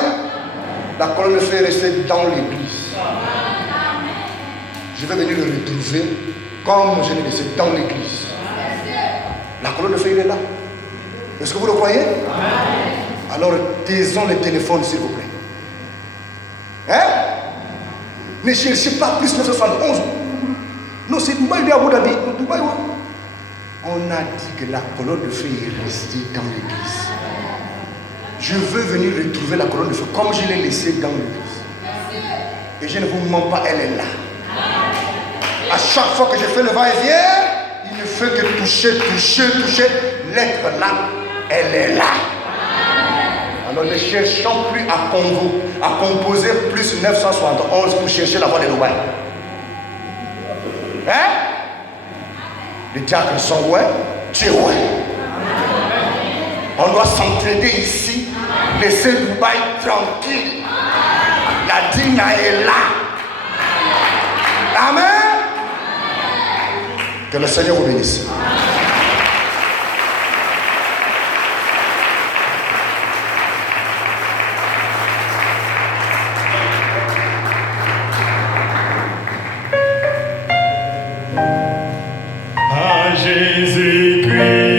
La colonne de feu est restée dans l'église. Je vais venir le retrouver comme je l'ai laissé dans l'église. La colonne de feu, il est là. Est-ce que vous le croyez? Alors taisons les téléphones, s'il vous plaît. Hein? Ne cherchez pas plus 971. Non, c'est Dubaï ou Abu Dhabi. Dubaï. On a dit que la colonne de feu est restée dans l'église. Je veux venir retrouver la colonne de feu comme je l'ai laissée dans l'église. Et je ne vous mens pas, elle est là. À chaque fois que je fais le va-et-vient, il ne fait que toucher. L'être là, elle est là. Alors ne cherchons plus à composer plus 971 pour chercher la voie de Dubaï. Hein? Les diacres sont ouais, tu es ouais. On doit s'entraider ici, laisser Dubaï tranquille. La dîna est là. Amen. Que le Seigneur vous bénisse. À Jésus-Christ.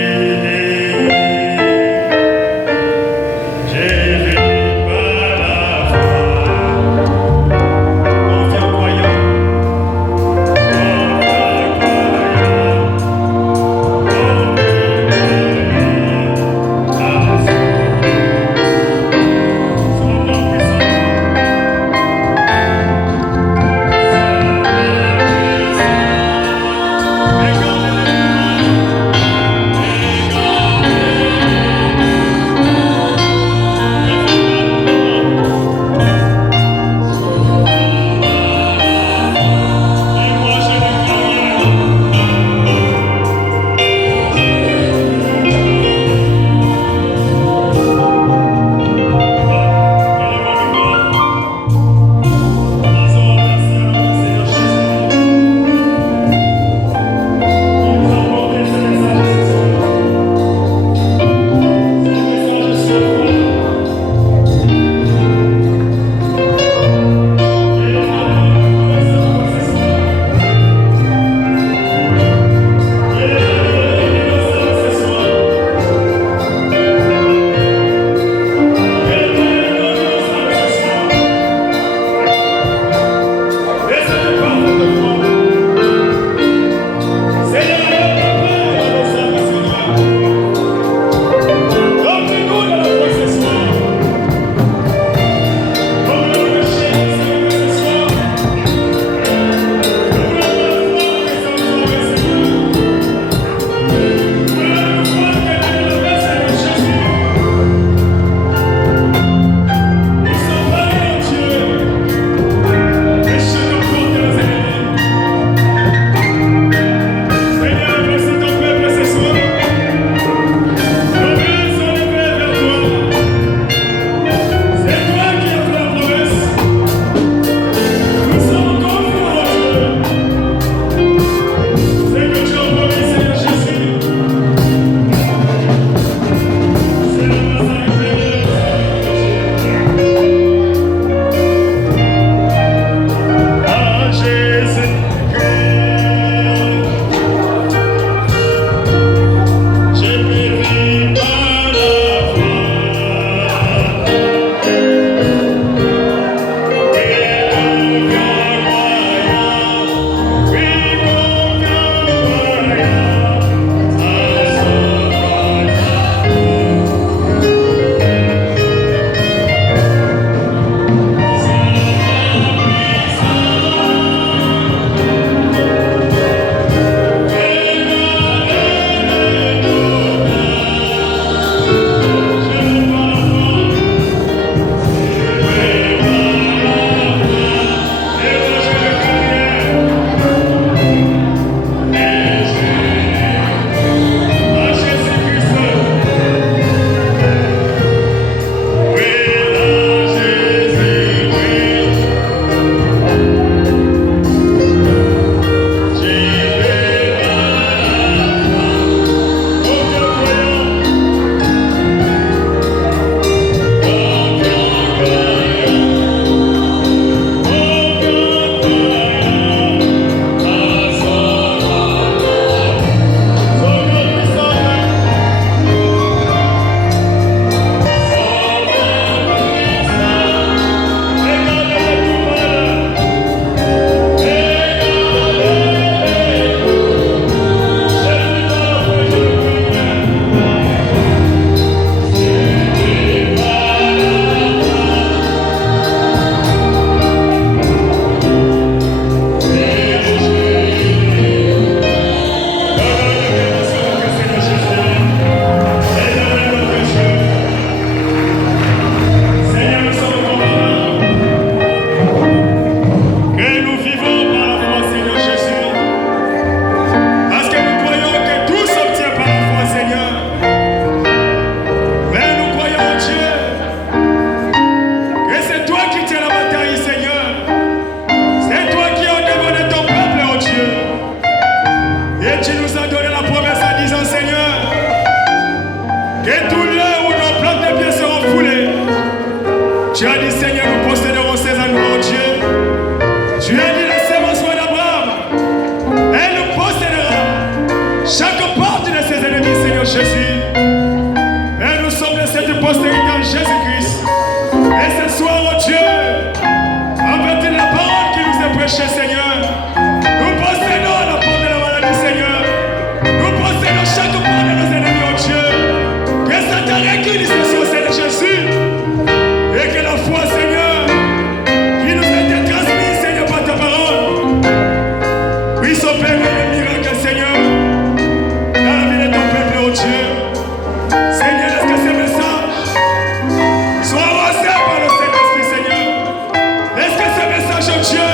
Dieu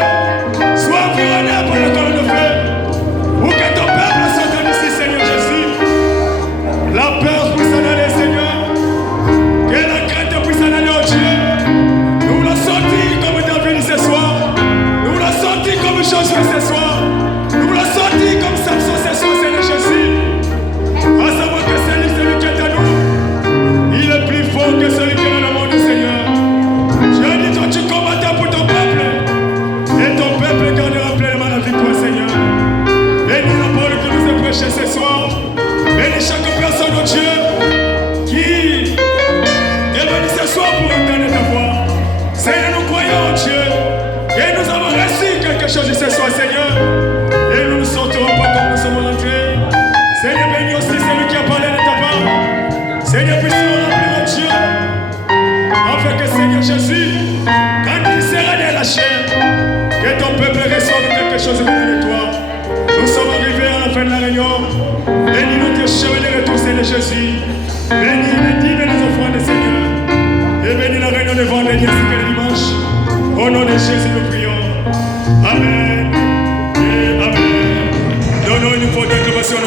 soit environné par le colonne de feu. Ou que ton peuple s'entende ici, Seigneur Jésus. La peur puisse s'en aller, Seigneur. Que la crainte puisse s'en aller, oh Dieu. Nous l'avons senti comme David ce soir. Nous l'avons senti comme Josué ce soir. Nous l'avons senti comme Samson ce soir, Seigneur Jésus. À savoir que celui qui est à nous, il est plus fort que celui qui est dans le monde, Seigneur. Je dis, toi, tu combattas pour ton peuple. Et ton peuple gardera pleinement la victoire, Seigneur. Bénis la parole que nous avons prêchée ce soir. Bénis chaque personne, oh Dieu, qui est venue ce soir pour entendre ta voix. Seigneur, nous croyons, oh Dieu, et nous avons reçu quelque chose ce soir, Seigneur. Et nous ne sortirons pas comme nous sommes rentrés. Seigneur, bénis aussi celui qui a parlé de ta part. Seigneur, puisse-nous remplir, oh Dieu, afin que, Seigneur Jésus, quand il sera dans la chair, que ton peuple reçoive quelque chose venu de toi. Nous sommes arrivés à la fin de la réunion. Bénis-nous tes chemins de retour, Seigneur Jésus. Bénis les dîmes et les offrandes, Seigneur. Et bénis la réunion de vendredi ainsi que le dimanche. Au nom de Jésus, nous prions. Amen et Amen. Donnons une fois d'acclamation.